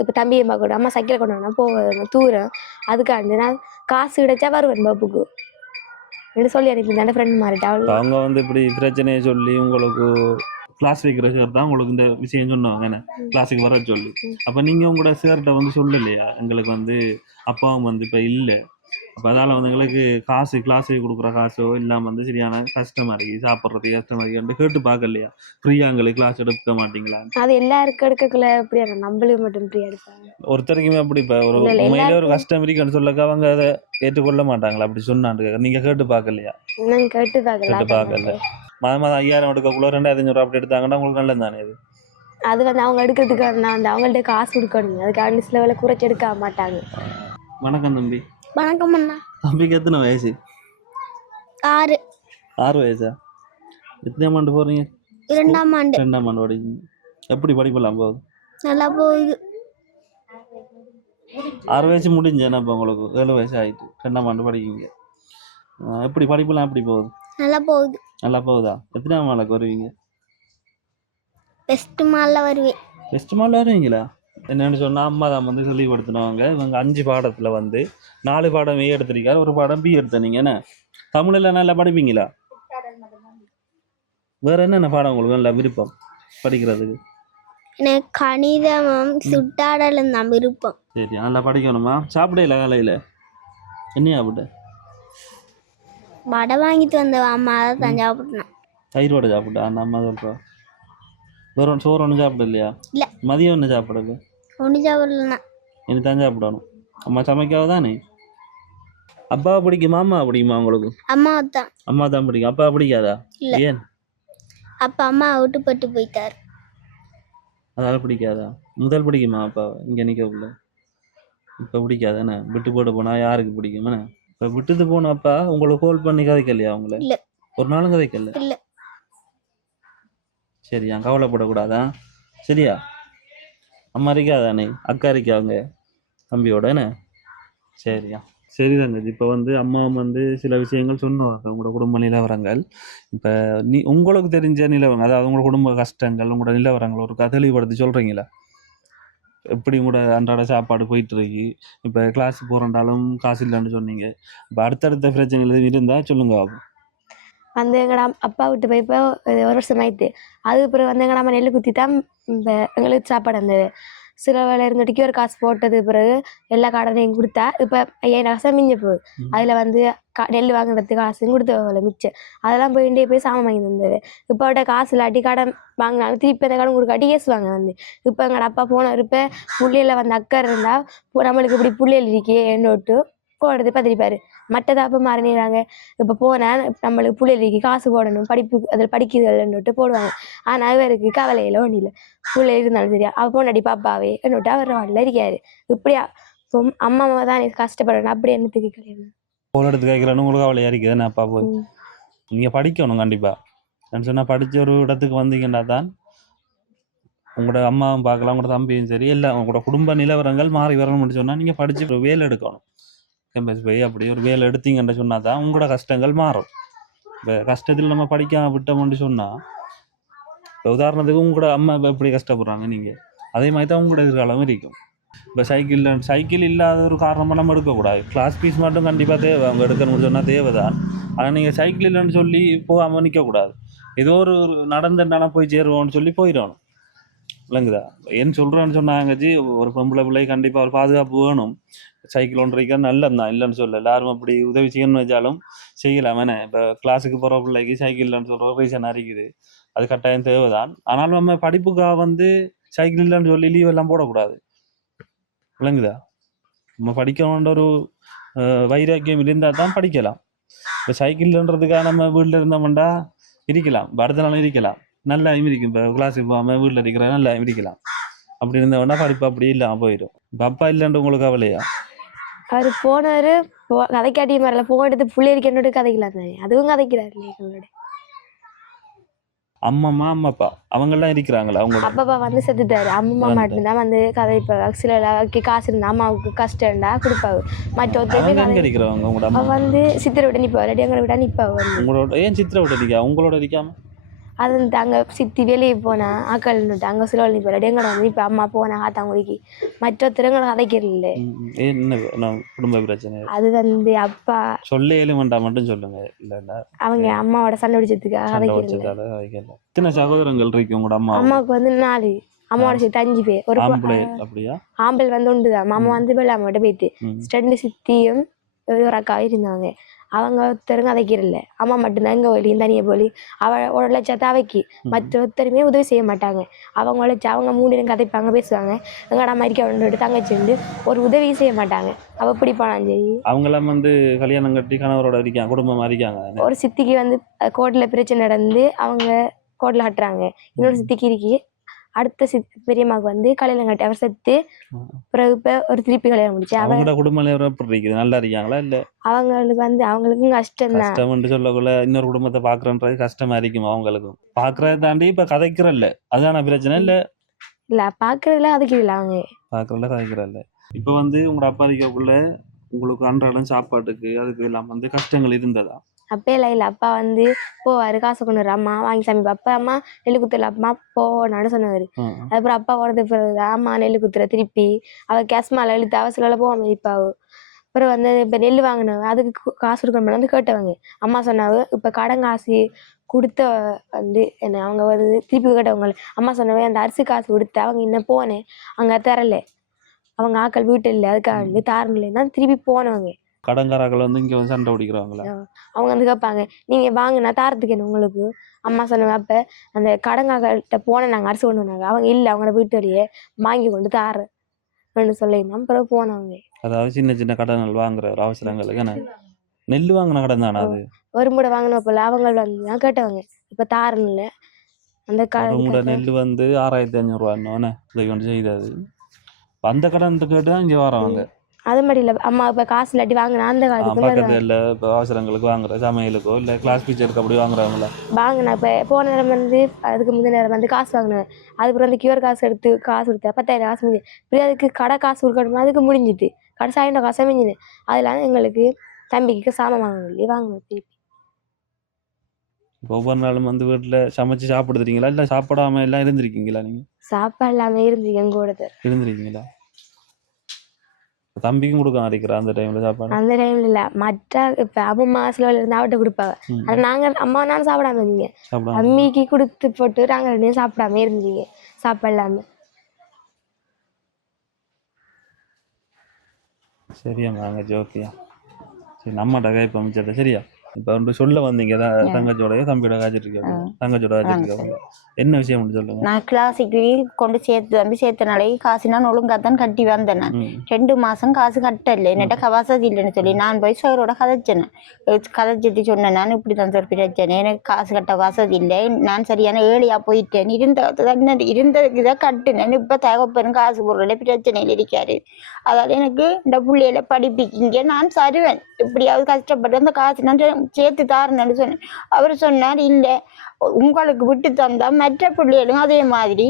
இப்போ தம்பியை பார்க்கணும், அம்மா சைக்கிளை கொண்டு வரணும், போவேன் தூரம், அதுக்காண்டு நான் காசு கிடைச்சா வருவேன் பாப்புக்கு என்று சொல்லி அனுப்பியிருந்தேன் ஃப்ரெண்ட் மாறிட்டா. அவங்க வந்து இப்படி பிரச்சனையை சொல்லி உங்களுக்கு கிளாஸ் வைக்கிற சார் தான் உங்களுக்கு இந்த விஷயம் சொன்னாங்க என்ன கிளாஸுக்கு வர சொல்லி. அப்போ நீங்கள் உங்களோட சார்கிட்ட வந்து சொல்லலையா எங்களுக்கு வந்து அப்பாவும் வந்து இப்போ இல்லை, அப்போ அதால் வந்து எங்களுக்கு காசு கிளாஸுக்கு கொடுக்குற காசோ இல்லாமல் வந்து சரியான கஷ்டமாக இருக்குது, சாப்பிட்றதுக்கு கஷ்டமாக இருக்குன்னு கேட்டு பார்க்கலையா? ஃப்ரீயாக எங்களுக்கு கிளாஸ் எடுக்க மாட்டீங்களா? அது எல்லாருக்கும் எடுக்கக்குள்ள எப்படியா நம்மளுக்கு மட்டும் ஃப்ரீயாக எடுப்பாங்க? ஒருத்தருக்குமே அப்படி இப்போ ஒரு உண்மையிலே ஒரு கஷ்டம் இருக்குன்னு சொல்லக்க அவங்க அதை ஏற்றுக்கொள்ள மாட்டாங்களா? அப்படி சொன்னான்னு நீங்கள் கேட்டு பார்க்கலையா? நான் கேட்டு பார்க்கல. மாதம் 5000 எடுக்கக்குள்ள 2500 அப்படி எடுத்தாங்கன்னா உங்களுக்கு நல்லது தானே? அது வந்து அவங்க எடுக்கிறதுக்கு அந்த அவங்கள்ட்ட காசு கொடுக்கணும், அதுக்காண்டி சில வேலை குறைச்சி எடுக்க மாட்டாங்க. வணக்கம் தம்பி. வணக்கம் அண்ணா. தம்பிக்கு எத்தனை வயசு? 6. 6 வயசா? எத்தனை ஆண்டு போகிறீங்க? 2ஆம் ஆண்டு. 2ஆம் ஆண்டு படிக்கிறீங்க. எப்படி படிப்பெல்லாம் போகுது? நல்லா போகுது. 6 வயசு முடிஞ்சேன்னா இப்போ உங்களுக்கு 7 வயசு ஆகிட்டு 2ஆம் ஆண்டு படிக்கிறீங்க. எப்படி படிப்பெல்லாம் எப்படி போகுது? நல்லா போகுது. நல்லா போகுதா? எத்தனாம் மாலுக்கு வருவீங்க? பெஸ்ட் மாலில் வருவேன். பெஸ்ட் மாலில் வருவீங்களா? என்னென்னு சொன்னால் அம்மா தான் வந்து சொல்லிப்படுத்தினவங்க. இவங்க 5 பாடத்தில் வந்து 4 பாடம் ஏ எடுத்திருக்காரு, ஒரு பாடம் பி எடுத்தீங்க. என்ன தமிழில் நல்லா படிப்பீங்களா? வேறு என்னென்ன பாடம் உங்களுக்கு நல்லா விருப்பம் படிக்கிறதுக்கு? எனக்கு கணிதமும் சுட்டாடலும் தான் விருப்பம். சரி, நல்லா படிக்கணுமா? சாப்பிடல காலையில் என்ன சாப்பிட்ட? வடை வாங்கிட்டு வந்த அம்மா தான் சாப்பிட்றேன். தயிர் வடை சாப்பிட்டா அந்த அம்மா சொல்கிறோம். வெறும் சோறு ஒன்றும் சாப்பிட இல்லையா? இல்லை. மதியம் ஒன்றும் சாப்பிடல? ஒன்றும் சாப்பிடலண்ணா. இனி தான் சாப்பிடணும். அம்மா சமைக்காவ தானே? அப்பாவை பிடிக்குமா அம்மா பிடிக்குமா உங்களுக்கு? அம்மா தான். அம்மா தான் பிடிக்கும். அப்பா பிடிக்காதா? இல்லை. ஏன்? அப்பா அம்மா விட்டுப்பட்டு போயிட்டார், அதால பிடிக்காதா? முதல் பிடிக்குமா அப்பாவை இங்கே நிற்கக்குள்ள? இப்போ பிடிக்காதானே? விட்டு போட்டு போனால் யாருக்கு பிடிக்கும்? என்ன இப்போ விட்டுட்டு போன அப்பா உங்களுக்கு கால் பண்ணி கதைக்கலையா அவங்கள? இல்லை. ஒரு நாளும் கதைக்கல? இல்லை. சரியா, கவலைப்படக்கூடாதா? சரியா? அம்மா இருக்காதானே? அக்கா இருக்கா அவங்க தம்பியோட? என்ன சரியா? சரி தங்கச்சி. இப்போ வந்து அம்மாவும் வந்து சில விஷயங்கள் சொன்னுவாங்க உங்களோட குடும்ப நிலவரங்கள். இப்போ உங்களுக்கு தெரிஞ்ச நிலவரங்கள், அதாவது உங்களோட குடும்ப கஷ்டங்கள், உங்களோட நிலவரங்கள் ஒரு தெளிவுபடுத்தி சொல்கிறீங்களா? எப்படி உங்களோட அன்றாட சாப்பாடு போயிட்டு இருக்கு? இப்போ கிளாஸ் போகிறண்டாலும் காசு இல்லைன்னு சொன்னீங்க. இப்போ அடுத்தடுத்த பிரச்சனைகள் எதுவும் இருந்தால் சொல்லுங்க. வந்து எங்கடா அப்பா விட்டு போய் இப்போ 1 வருஷம் ஆயிடுத்து. அதுக்கு பிறகு வந்து எங்கடா அம்மா நெல் குத்தி தான் இப்போ எங்களுக்கு சாப்பாடு வந்தது. சில வேலை இருந்துட்டு ஒரு காசு போட்டது பிறகு எல்லா கடனையும் கொடுத்தா இப்போ 5000 காசு மிஞ்ச போகுது. அதில் வந்து நெல் வாங்குறதுக்கு காசும் கொடுத்த மிச்சம் அதெல்லாம் போய் சாமான் வாங்கி தந்தது. இப்போ அவட்ட காசு இல்லாட்டி கடன் வாங்கினாலும் திருப்பி அந்த கடன் கொடுக்காட்டி கேசுவாங்க வந்து. இப்போ எங்களோட அப்பா போன இருப்ப புள்ளையில வந்து அக்கறை இருந்தால் நம்மளுக்கு இப்படி புள்ளையில் இருக்கே என்னோட்டு போடுறது பதிரிப்பாரு. மற்றதை அப்போ மாறினாங்க. இப்போ போனால் நம்மளுக்கு புள்ளைக்கு காசு போடணும், படிப்பு அதில் படிக்குதுன்னுட்டு போடுவாங்க. ஆனால் அவருக்கு கவலையில் ஒன்றும் இல்லை, புள்ளை இருந்தாலும் சரியா அவள் போனாடி பாப்பாவே என்னோட்டு அவர் வாடல இருக்காரு. இப்படியா இப்போ அம்மா தான் கஷ்டப்படணும், அப்படி என்னத்துக்கு கல்யாணம் போல எடுத்து கேட்கலன்னு உங்களுக்கு கவலையாக இருக்குது. என்ன அப்பா போய் நீங்கள் படிக்கணும் கண்டிப்பாக. நான் சொன்னால் படித்த ஒரு இடத்துக்கு வந்தீங்கன்னா தான் உங்களோட அம்மாவும் பார்க்கலாம், உங்களோட தம்பியும் சரி, எல்லாம் உங்களோட குடும்ப நிலவரங்கள் மாறி வரணும்னு சொன்னால் நீங்கள் படித்து ஒரு வேலை எடுக்கணும். கேம்பஸ் போய் அப்படி ஒரு வேலை எடுத்தீங்கன்னு சொன்னால் தான் உங்களோட கஷ்டங்கள் மாறும். இப்போ கஷ்டத்தில் நம்ம படிக்காம விட்டோம்னு சொன்னால், இப்போ உதாரணத்துக்கு உங்களோட அம்மா இப்போ எப்படி கஷ்டப்படுறாங்க நீங்கள், அதே மாதிரி தான் உங்களோட எதிர்காலம் இருக்கும். இப்போ சைக்கிள் இல்லாத ஒரு காரணமாக நம்ம எடுக்கக்கூடாது. கிளாஸ் ஃபீஸ் மட்டும் கண்டிப்பாக தேவை, அவங்க எடுக்கணும்னு சொன்னால் தேவை தான். ஆனால் நீங்கள் சைக்கிள் இல்லைன்னு சொல்லி போகாமல் நிற்கக்கூடாது. ஏதோ ஒரு நடந்துட்டானா போய் சேருவோம்னு சொல்லி போயிடணும். இல்லைங்குதா? ஏன்னு சொல்கிறேன்னு சொன்னாங்கச்சி, ஒரு பொம்பளை பிள்ளை கண்டிப்பாக ஒரு பாதுகாப்பு வேணும். சைக்கிள் ஒன்றைக்கு நல்லது தான், இல்லைன்னு சொல்ல. எல்லாரும் அப்படி உதவி செய்யணும்னு வச்சாலும் செய்யலாம். ஏன்னா இப்போ கிளாஸுக்கு போகிற பிள்ளைக்கு சைக்கிள் இல்லைன்னு சொல்கிற ரீசன் இருக்குது, அது கட்டாயம் தேவை தான். ஆனாலும் நம்ம படிப்புக்காக வந்து சைக்கிள் இல்லைன்னு சொல்லி லீவ் எல்லாம் போடக்கூடாது. விளங்குதா? நம்ம படிக்கணுன்ற ஒரு வைராக்கியம் இருந்தால் தான் படிக்கலாம். இப்போ சைக்கிள்ன்றதுக்காக நம்ம வீட்டில் இருந்தோம்னா இருக்கலாம், அடுத்த நாளும் இருக்கலாம், நல்லா இருக்கும். இப்போ கிளாஸுக்கு போகாமல் வீட்டில் இருக்கிற நல்லா இருக்கலாம். அப்படி இருந்தோம்னா படிப்பு அப்படி இல்லாமல் போயிடும். இப்போ அப்பா இல்லைன்ற உங்களுக்கு கவலையா? அவர் போனார், கதைக்காட்டிய மாதிரில போக எடுத்து பிள்ளைகளுக்கு என்னோட கதைக்கலாம் தானே, அதுவும் கதைக்கிறாரு இல்லையா எங்களோட. அம்மா அப்பா அவங்கெல்லாம் இருக்கிறாங்களா? அவங்க அப்பா வந்து செத்துட்டாரு. அம்மா மட்டும்தான் வந்து கதை. இப்போ சில காசு இருந்தா அம்மாவுக்கு கஷ்டம்டா கொடுப்பாவு. மற்ற அவங்க இருக்கிறவங்க உங்களோட அம்மா வந்து சித்திரை விட நிற்பாவு, இல்லாட்டி எங்களை விட நிற்பாவு. உங்களோட ஏன் சித்திரை விட நிற்கா? உங்களோட நிற்காம அது வந்து அங்கே சித்தி வெளியே போனால் ஆக்கள் அங்கே சில நிற்பா, இல்லாட்டி எங்களை வந்து இப்போ அம்மா போனா ஆத்தாங்குடிக்கு மற்ற திறங்களை கதைக்கிறதில்ல. என்ன குடும்ப பிரச்சனை? அது வந்து அப்பா சொல்ல ஏழுமண்டா மட்டும் சொல்லுங்க. இல்லை அவங்க அம்மாவோட சண்டை பிடிச்சதுக்காக கதைக்கிறதில்ல. எத்தனை சகோதரங்கள் இருக்கு உங்களோட அம்மா? அம்மாவுக்கு வந்து 4, அம்மாவோட சேர்த்து 5 பேர். ஒரு அப்படியா? ஆம்பல் வந்து உண்டுதான். மாமா வந்து வெள்ளாமோட போயிட்டு 2 சித்தியும் ஒரு அக்கா இருந்தாங்க. அவங்க ஒருத்தருங்க அதைக்கிறல்ல, அம்மா மட்டும்தான் இங்கே ஒலியும் தனியாக போலி. அவள் உழைச்சா அவைக்கு மற்ற ஒருத்தருமே உதவி செய்ய மாட்டாங்க. அவங்க உழைச்சா அவங்க 3 நேரம் கதைப்பாங்க, பேசுவாங்க. எங்கடா மறிக்க வந்துட்டு தங்கச்சிண்டு ஒரு உதவியும் செய்ய மாட்டாங்க. அவள் இப்படி போனாலும் சரி. அவங்களாம் வந்து கல்யாணம் கட்டி கணவரோட இருக்காங்க, குடும்பமாக இருக்காங்க. ஒரு சித்திக்கு வந்து கோர்ட்டில் பிரச்சனை நடந்து அவங்க கோர்ட்டில் கட்டுறாங்க. இன்னொரு சித்திக்கு இருக்கி அடுத்த பெரியம்மாவுக்கு வந்து கல்யாணம் கட்டி அவர் செத்து பிறகு இப்போ ஒரு திருப்பி கல்யாணம் முடிச்சு. அவங்களோட குடும்பம் நல்லா இருக்காங்களா? இல்லை அவங்களுக்கு வந்து அவங்களுக்கும் கஷ்டம் தான். கஷ்டம்னு சொல்லக்குள்ள இன்னொரு குடும்பத்தை பாக்குறன்றது கஷ்டமா இருக்கும் அவங்களுக்கும். பாக்குறத தாண்டி இப்ப கதைக்கிறல்ல, அதுதான பிரச்சனை. இல்ல பாக்குறதுல கதைக்கிறல, அவங்க பாக்குறதுல கதைக்கிறல்ல. இப்ப வந்து உங்களோட அப்பா இருக்கக்குள்ள உங்களுக்கு அன்றாடம் சாப்பாட்டுக்கு அதுக்கு எல்லாம் வந்து கஷ்டங்கள் இருந்ததா? அப்பேல இல்லை. அப்பா வந்து போவாரு, காசு கொண்டு வர அம்மா வாங்கி சமைப்பா. அப்பா அம்மா நெல் குத்துற அம்மா போனான்னு சொன்னவர். அதுக்கப்புறம் அப்பா உடனே பிறகு அம்மா நெல் குத்துற திருப்பி அவர் கேஸ் மேலே இழுத்து அவசரம் போவாங்க இப்பாவு. அப்புறம் வந்து இப்போ நெல் வாங்கினவங்க அதுக்கு காசு கொடுக்கணும் வந்து கேட்டவங்க. அம்மா சொன்னாவு இப்போ கடன் காசு கொடுத்த வந்து என்ன அவங்க வந்து திருப்பி கேட்டவங்க. அம்மா சொன்னவங்க அந்த அரிசி காசு கொடுத்து அவங்க இன்னும் போனேன் அங்கே தரல, அவங்க ஆக்கள் வீட்டு இல்லை, அதுக்காக வந்து தாரணிலேருந்து தான் திருப்பி போனவங்க. கடன்காரர்கள் வந்து இங்கே வந்து சண்டை பிடிக்கிறாங்களா? அவங்க வந்து கேட்பாங்க, நீங்கள் வாங்கினா தாரத்துக்கு என்ன உங்களுக்கு? அம்மா சொன்னவங்க அப்போ அந்த கடங்காக்கிட்ட போனேன் நாங்கள் அரிசி கொண்டு வந்தாங்க. அவங்க இல்லை, அவங்களோட வீட்டுலேயே வாங்கி கொண்டு தாரன்னு சொல்லியிருந்தோம். பிறகு போனவங்க. அதாவது சின்ன சின்ன கடன்கள் வாங்குற ஒரு அவசரங்களுக்கு என்ன நெல் வாங்கின கடன் தானே அது? ஒரு மூடை வாங்கின போல அவங்க வந்து கேட்டவங்க இப்போ தாரன்னு இல்லை. அந்த கடன் நெல் வந்து 6500 இதை கொண்டு செய்தது. அந்த கடன் கேட்டு தான் இங்கே வரவங்க. அது மாதிரி இல்லை, அம்மா இப்போ காசு இல்லாட்டி வாங்கினா அந்த காலத்துக்கு இல்லை, இப்போ அவசரங்களுக்கு வாங்குற சமையலுக்கோ இல்லை கிளாஸ் டீச்சருக்கு அப்படி வாங்குறவங்கள வாங்கினா. இப்போ போன நேரம் வந்து அதுக்கு முந்தின நேரம் வந்து காசு வாங்கினேன். அதுக்கப்புறம் வந்து கியூஆர் காசு எடுத்து காசு கொடுத்தேன் 10,000 காசு முடிஞ்சு. இப்படி அதுக்கு கடை காசு கொடுக்கணுமா அதுக்கு முடிஞ்சிட்டு கடை 1000 காசு மிஞ்சினேன். அதெல்லாம் எங்களுக்கு தம்பிக்கு சாமான் வாங்கணும் வாங்கணும் திருப்பி. ஒவ்வொரு நாளும் வந்து வீட்டில் சமைச்சு சாப்பிடுறீங்களா இல்லை சாப்பிடாம எல்லாம் இருந்திருக்கீங்களா? நீங்கள் சாப்பாடு இல்லாமல் இருந்திருக்கீங்க கூட இருந்திருக்கீங்களா? தம்பிக்கும் கொடுக்க அரைக்கிறா அந்த டைம்ல சாப்பாடு? அந்த டைம்ல இல்ல, மற்ற இப்ப அம்மா சில இருந்து அவட்ட கொடுப்பாங்க. ஆனா நாங்க அம்மா நானும் சாப்பிடாம இருந்தீங்க, அம்மிக்கு கொடுத்து போட்டு நாங்க 2 சாப்பிடாம இருந்தீங்க சாப்பிடலாம. சரியா வாங்க ஜோக்கியா. சரி நம்மகிட்ட கைப்பு அமைச்சத சரியா. இப்போ வந்து சொல்ல வந்தீங்க தங்கச்சோட தம்பியோட காய்ச்சிட்டு இருக்காங்க, தங்கச்சோட காய்ச்சிட்டு இருக்காங்க, என்ன விஷயம் சொல்லுங்க. நான் கிளாஸுக்கு கொண்டு தம்பி சேர்த்தனாலே காசு நான் ஒழுங்கா தான் கட்டி வந்தேன். நான் 2 மாதம் காசு கட்டல, என்னட்ட வசதி இல்லைன்னு சொல்லி நான் போய் சாரோட கதைச்சேன். கதைச்சிட்டு சொன்னேன், நான் இப்படி தான் சார் பிரச்சனை, எனக்கு காசு கட்ட வசதி இல்லை, நான் சரியான ஏழையா போயிட்டேன், இருந்ததுக்கு இதை கட்டுனேன், இப்போ தகப்பனும் காசு போடுறல பிரச்சனையில் இருக்காரு, அதாவது எனக்கு இந்த பிள்ளையில படிப்பிக்கிங்க நான் சருவேன், எப்படியாவது கஷ்டப்பட்டு அந்த காசு நான் சேர்த்து தாருன்னு சொன்னேன். அவர் சொன்னார், இல்லை உங்களுக்கு விட்டு தந்தா மற்ற பிள்ளைகளும் அதே மாதிரி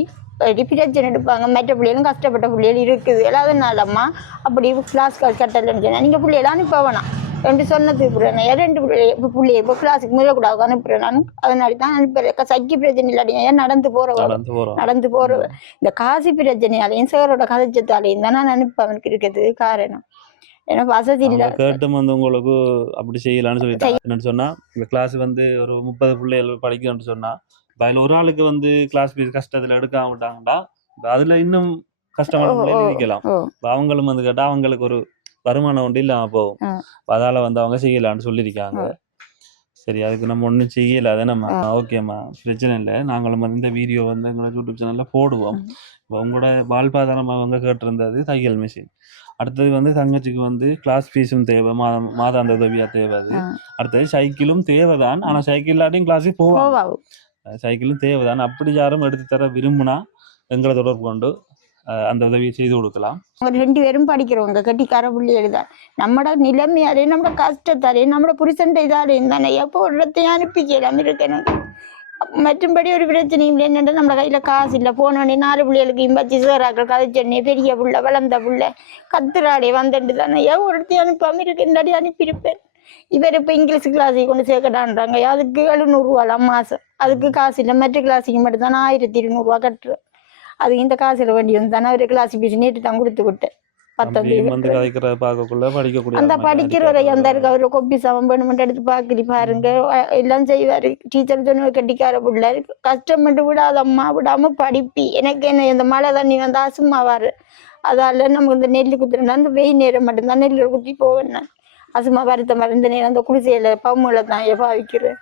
பிரச்சனை எடுப்பாங்க, மற்ற பிள்ளைகளும் கஷ்டப்பட்ட பிள்ளைகள் இருக்குது, அதனாலம்மா அப்படி கிளாஸ் கட்டலைன்னு சொன்னேன். நீங்கள் பிள்ளைகளை அனுப்ப வேணாம் ரெண்டு சொன்னது நான் 2 பிள்ளைய இப்போ கிளாஸுக்கு முதக்கூடாது அனுப்புகிறேன். நான் அதனால தான் அனுப்புகிறேன். சைக்கி பிரச்சனை இல்லாட்டிங்க ஏன் நடந்து போகிறவ இந்த காசி பிரச்சனையாலையும் சாரோட கதைச்சத்தாலையும் தான் நான் அனுப்பாமனுக்கு இருக்கிறது காரணம். ஏன்னா வசதி இல்லை. கேட்டும் வந்து உங்களுக்கு அப்படி செய்யலான்னு சொல்லிட்டாங்க. என்னன்னு சொன்னா இந்த கிளாஸ் வந்து ஒரு 30 பிள்ளைகள் படிக்கணும்னு சொன்னா அதில் ஒரு ஆளுக்கு வந்து கிளாஸ் ஃபீஸ் கஷ்டத்துல எடுக்காம விட்டாங்கடா அதுல இன்னும் கஷ்டமான பிள்ளைகள் இருக்கலாம். அவங்களும் வந்து கேட்டா அவங்களுக்கு ஒரு வருமானம் ஒன்று இல்லாம போகும். அதால வந்து அவங்க செய்யலான்னு சொல்லியிருக்காங்க. சரி, அதுக்கு நம்ம ஒன்றும் செய்யலை. அதை நம்ம ஓகேம்மா, பிரச்சனை இல்லை. நாங்களும் வந்து இந்த வீடியோ வந்து எங்களோட யூடியூப் சேனலில் போடுவோம். இப்போ உங்களோட வாழ்வாதாரம் அவங்க கேட்டிருந்தது தையல் மிஷின். அடுத்தது வந்து தங்கச்சிக்கு வந்து கிளாஸ் ஃபீஸும் தேவை, மாதாந்த உதவியாக தேவை. அது அடுத்தது சைக்கிளும் தேவைதான். ஆனால் சைக்கிள் இல்லாட்டியும் கிளாஸுக்கு போவாங்க. சைக்கிளும் தேவைதான். அப்படி யாரும் எடுத்து தர விரும்புனா எங்களை தொடர்பு கொண்டு அந்த உதவியை செய்து கொடுக்கலாம். அவங்க 2 பேரும் படிக்கிறவங்க, கட்டிக்கார பிள்ளைகள் தான். நம்மளோட நிலைமையாலே, நம்மளோட கஷ்டத்தாலே, நம்மளோட புருஷன் இதாலேயும் தானே எப்போ ஒரு இடத்தையும் அனுப்பிக்கலாம் இருக்கணும். மற்றும்படி ஒரு பிரச்சனையும் இல்லை. என்னென்னா நம்ம கையில் காசு இல்லை. போனோடனே 4 பிள்ளைகளுக்கு இம்பச்சி சேராக்கள் கதை சொன்னே, பெரிய பிள்ளை வளர்ந்த பிள்ளை கத்துறாடே வந்துட்டு தானே ஒரு இடத்தையும் அனுப்பாமல் இருக்கு. இல்லாடி அனுப்பியிருப்பேன். இவர் இப்போ இங்கிலீஷ் கிளாஸுக்கு கொண்டு சேர்க்கடான்றாங்க. அதுக்கு 700 ரூபாலாம் மாதம். அதுக்கு காசு இல்லை. மற்ற கிளாஸுக்கு மட்டும் தான் 1200 ரூபா கட்டுறேன். அது இந்த காசில் வேண்டி வந்து தானே ஒரு கிளாஸ் பீஸ் நேற்று தான் கொடுத்து விட்டேன். 10 அந்த படிக்கிறவரை அந்த இருக்கு. அவரை கொப்பி சமம் வேணுமெண்ட் எடுத்து பார்க்கறி பாருங்க, எல்லாம் செய்வார். டீச்சர் சொன்ன கட்டிக்கார பிள்ளை கஷ்டப்பட்டு விடாதம்மா, விடாமல் படிப்பி. எனக்கு என்ன இந்த மழை தண்ணி வந்து அசுமாவார். அதால் நமக்கு இந்த நெல் குத்துறேன்னா அந்த வெயில் நேரம் மட்டும்தான் நெல் குத்தி போவேன். நான் அசுமா வருத்த மாதிரி இந்த நேரம் அந்த குடிசையில் பம்முல தான் பாவிக்கிறேன்.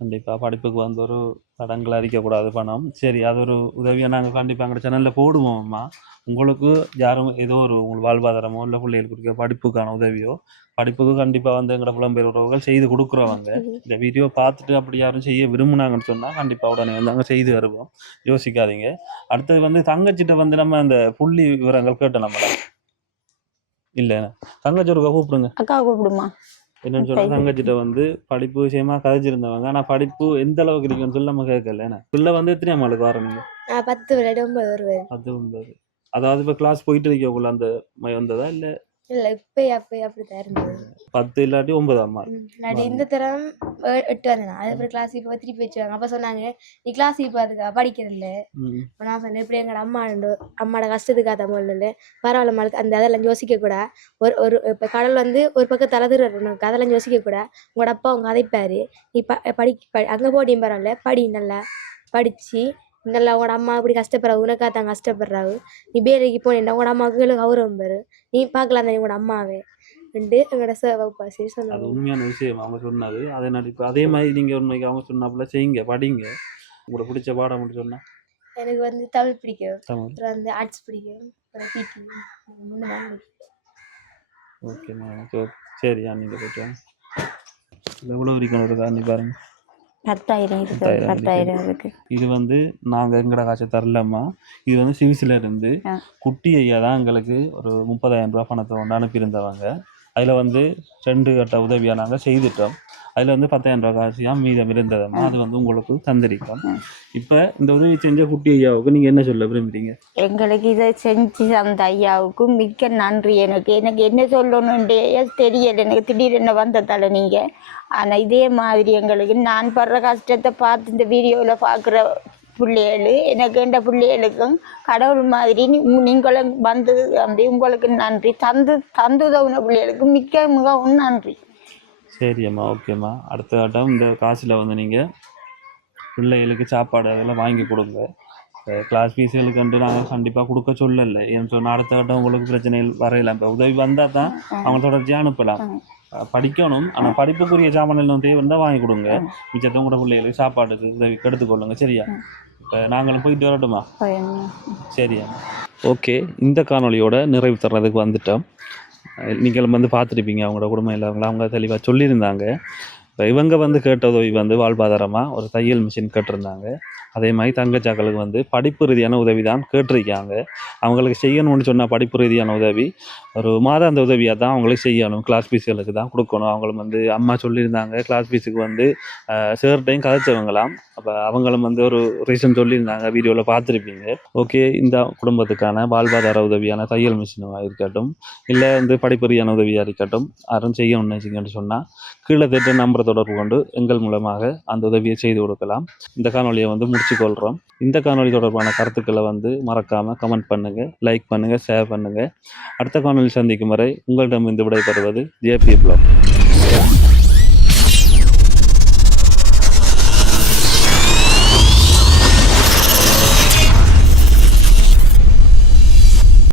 கண்டிப்பாக படிப்புக்கு வந்து ஒரு தடங்கள் அரிக்கக்கூடாது பணம். சரி, அது ஒரு உதவியை நாங்கள் கண்டிப்பாக எங்கள் சேனலில் போடுவோம்மா. உங்களுக்கு யாரும் ஏதோ ஒரு உங்களுக்கு வாழ்வாதாரமோ இல்லை பிள்ளைகள் கொடுக்க படிப்புக்கான உதவியோ, படிப்புக்கு கண்டிப்பாக வந்து எங்களோட புலம்பெயர் உறவுகள் செய்து கொடுக்குறவங்க. இந்த வீடியோ பார்த்துட்டு அப்படி யாரும் செய்ய விரும்புனாங்கன்னு சொன்னால் கண்டிப்பாக உடனே வந்து அங்கே செய்து வருவோம். யோசிக்காதீங்க. அடுத்தது வந்து தங்கச்சிட்ட வந்து நம்ம அந்த புள்ளி விவரங்கள் கேட்டோம். நம்மள இல்லை தங்கச்சி ஒரு கூப்பிடுங்க. அக்கா கூப்பிடுமா. என்னன்னு சொன்னா தங்கச்சிட்ட வந்து படிப்பு விஷயமா கதைச்சிருந்தவங்க. ஆனா படிப்பு எந்த அளவுக்கு இருக்குன்னு சொல்லி நம்ம கேட்கல. ஏன்னா பிள்ளை வந்து எத்தனை ஆளுக்கு வரணுங்க? 10 வருவேன். 10 9. அதாவது இப்போ கிளாஸ் போயிட்டு இருக்கக்குள்ள அந்த வந்ததா இல்லை? இல்லை, இப்போயே அப்படித்தான் இருந்தது. 10 இல்லாட்டி 9ஆமா. இந்த தரம் 8 வந்தேன். அதுக்கப்புறம் கிளாஸ் இப்போ திருப்பி வச்சுவாங்க. அப்போ சொன்னாங்க, நீ கிளாஸ் இப்போ அதுக்கு படிக்கிறதில்ல. இப்போ நான் சொன்னேன், இப்படி எங்களோட அம்மாவோட கஷ்டத்துக்காக தமிழ்ல பரவாயில்ல மளுக்கு அந்த அதெல்லாம் யோசிக்கக்கூடா. ஒரு இப்போ கடல் வந்து ஒரு பக்கம் தலைதுறக்கு அதெல்லாம் யோசிக்கக்கூடா. உங்களோட அப்பா அவங்க அதைப்பாரு, நீ அங்கே போட்டியும் பரவாயில்ல, படி நல்லா படித்து நல்லா. உங்களோட அம்மா இப்படி கஷ்டப்படுறாங்க, உனக்காக தான் கஷ்டப்படுறாங்க. நீ பேரைக்கு போனேன்னா உங்களோட அம்மாவுக்கு கௌரவம் பாரு, நீ பார்க்கலாம் தானே உங்களோட அம்மாவே எங்களோட வகுப்பா சரி சொன்னாங்க. அது உண்மையான விஷயம் அவங்க சொன்னது. அதை நடிப்பு அதே மாதிரி நீங்கள் உண்மைக்கு அவங்க சொன்னாப்புல செய்யுங்க, படிங்க. உங்களுக்கு பிடிச்ச பாடம் மட்டும் சொன்னா. எனக்கு வந்து தமிழ் பிடிக்கும், அப்புறம் வந்து ஆர்ட்ஸ் பிடிக்கும், அப்புறம் பிடி. ஓகேம்மா, சரியா நீங்கள் போயிட்டு எவ்வளோ வரைக்கும் இருக்கா நீ பாருங்க. 10,000 இருக்கு. இது வந்து நாங்கள் எங்கட காசை தரலம்மா. இது வந்து சிவிசில இருந்து குட்டி ஐயா தான் எங்களுக்கு ஒரு 30,000 ரூபா பணத்தை கொண்டு அனுப்பியிருந்தவங்க. அதில் வந்து 2 கட்ட உதவியாக நாங்கள் செய்துட்டோம். அதில் வந்து 10,000 ரூபா காசியாக மீதம் இருந்ததம்மா. அது வந்து உங்களுக்கு தந்திருக்கோம். இப்போ இந்த உதவி செஞ்ச குட்டி ஐயாவுக்கு நீங்கள் என்ன சொல்ல விரும்புறீங்க? எங்களுக்கு இதை செஞ்சு அந்த ஐயாவுக்கு மிக்க நன்றி. எனக்கு என்ன சொல்லணுன்றே தெரியலை. எனக்கு திடீரென வந்ததால நீங்கள். ஆனால் இதே மாதிரி எங்களுக்கு நான் படுற கஷ்டத்தை பார்த்து இந்த வீடியோவில் பார்க்குற பிள்ளைகள், எனக்கு எந்த பிள்ளைகளுக்கும் கடவுள் மாதிரி நீங்களும் வந்தது அப்படி உங்களுக்கு நன்றி. தந்துதவுன பிள்ளைகளுக்கு மிகவும் நன்றி. சரி அம்மா, ஓகேம்மா. அடுத்த கட்டம் இந்த காசில் வந்து நீங்கள் பிள்ளைகளுக்கு சாப்பாடு அதெல்லாம் வாங்கி கொடுங்க. கிளாஸ் ஃபீஸுகளுக்கு நாங்கள் கண்டிப்பாக கொடுக்க சொல்லலை. ஏன்னு சொன்னால் அடுத்த கட்டம் உங்களுக்கு பிரச்சனைகள் வரையலாம். இப்போ உதவி வந்தால் தான் அவங்க தொடர்ச்சியாக அனுப்பலாம். படிக்கணும், ஆனால் படிப்புக்குரிய சாமான்கள் தேவை இருந்தால் வாங்கி கொடுங்க. மிச்சத்தை கூட பிள்ளைகளுக்கு சாப்பாட்டுக்கு உதவி எடுத்துக்கொள்ளுங்க. சரியா? இப்போ நாங்களும் போயிட்டு வரட்டுமா? சரியா? ஓகே, இந்த காணொலியோட நிறைவு தர்றதுக்கு வந்துட்டோம். நீங்களும் வந்து பார்த்துருப்பீங்க அவங்களோட குடும்பம் எல்லாருங்களும். அவங்க தெளிவாக சொல்லியிருந்தாங்க. இப்போ இவங்க வந்து கேட்ட உதவி வந்து வாழ்வாதாரமாக ஒரு தையல் மிஷின் கேட்டிருந்தாங்க. அதே மாதிரி தங்கச்சாக்களுக்கு வந்து படிப்பு ரீதியான உதவி தான் கேட்டிருக்காங்க. அவங்களுக்கு செய்யணும்னு சொன்னால் படிப்பு ரீதியான உதவி ஒரு மாதாந்த உதவியாக தான் அவங்களுக்கு செய்யணும். கிளாஸ் ஃபீஸுகளுக்கு தான் கொடுக்கணும். அவங்களும் வந்து அம்மா சொல்லியிருந்தாங்க கிளாஸ் ஃபீஸுக்கு வந்து சேர்ட்டையும் கதைச்சவங்களாம். அப்போ அவங்களும் வந்து ஒரு ரீசன் சொல்லியிருந்தாங்க, வீடியோவில் பார்த்துருப்பீங்க. ஓகே, இந்த குடும்பத்துக்கான வாழ்வாதார உதவியான தையல் மிஷினாக இருக்கட்டும், இல்லை வந்து படிப்பு ரீதியான உதவியாக இருக்கட்டும், யாரும் செய்யணும்னு நினைச்சிங்கன்னு சொன்னால் கீழே திட்ட நம்பரை தொடர்பு கொண்டு எங்கள் மூலமாக அந்த உதவியை செய்து கொடுக்கலாம். இந்த காணொலியை வந்து முடிச்சுக்கொள்கிறோம். இந்த காணொலி தொடர்பான கருத்துக்களை வந்து மறக்காமல் கமெண்ட் பண்ணுங்கள், லைக் பண்ணுங்கள், ஷேர் பண்ணுங்கள். அடுத்த காணொலி சந்திக்கும் வரை உங்களிடம் இருந்து விடைபெறுவது ஜேபி பிளாக்.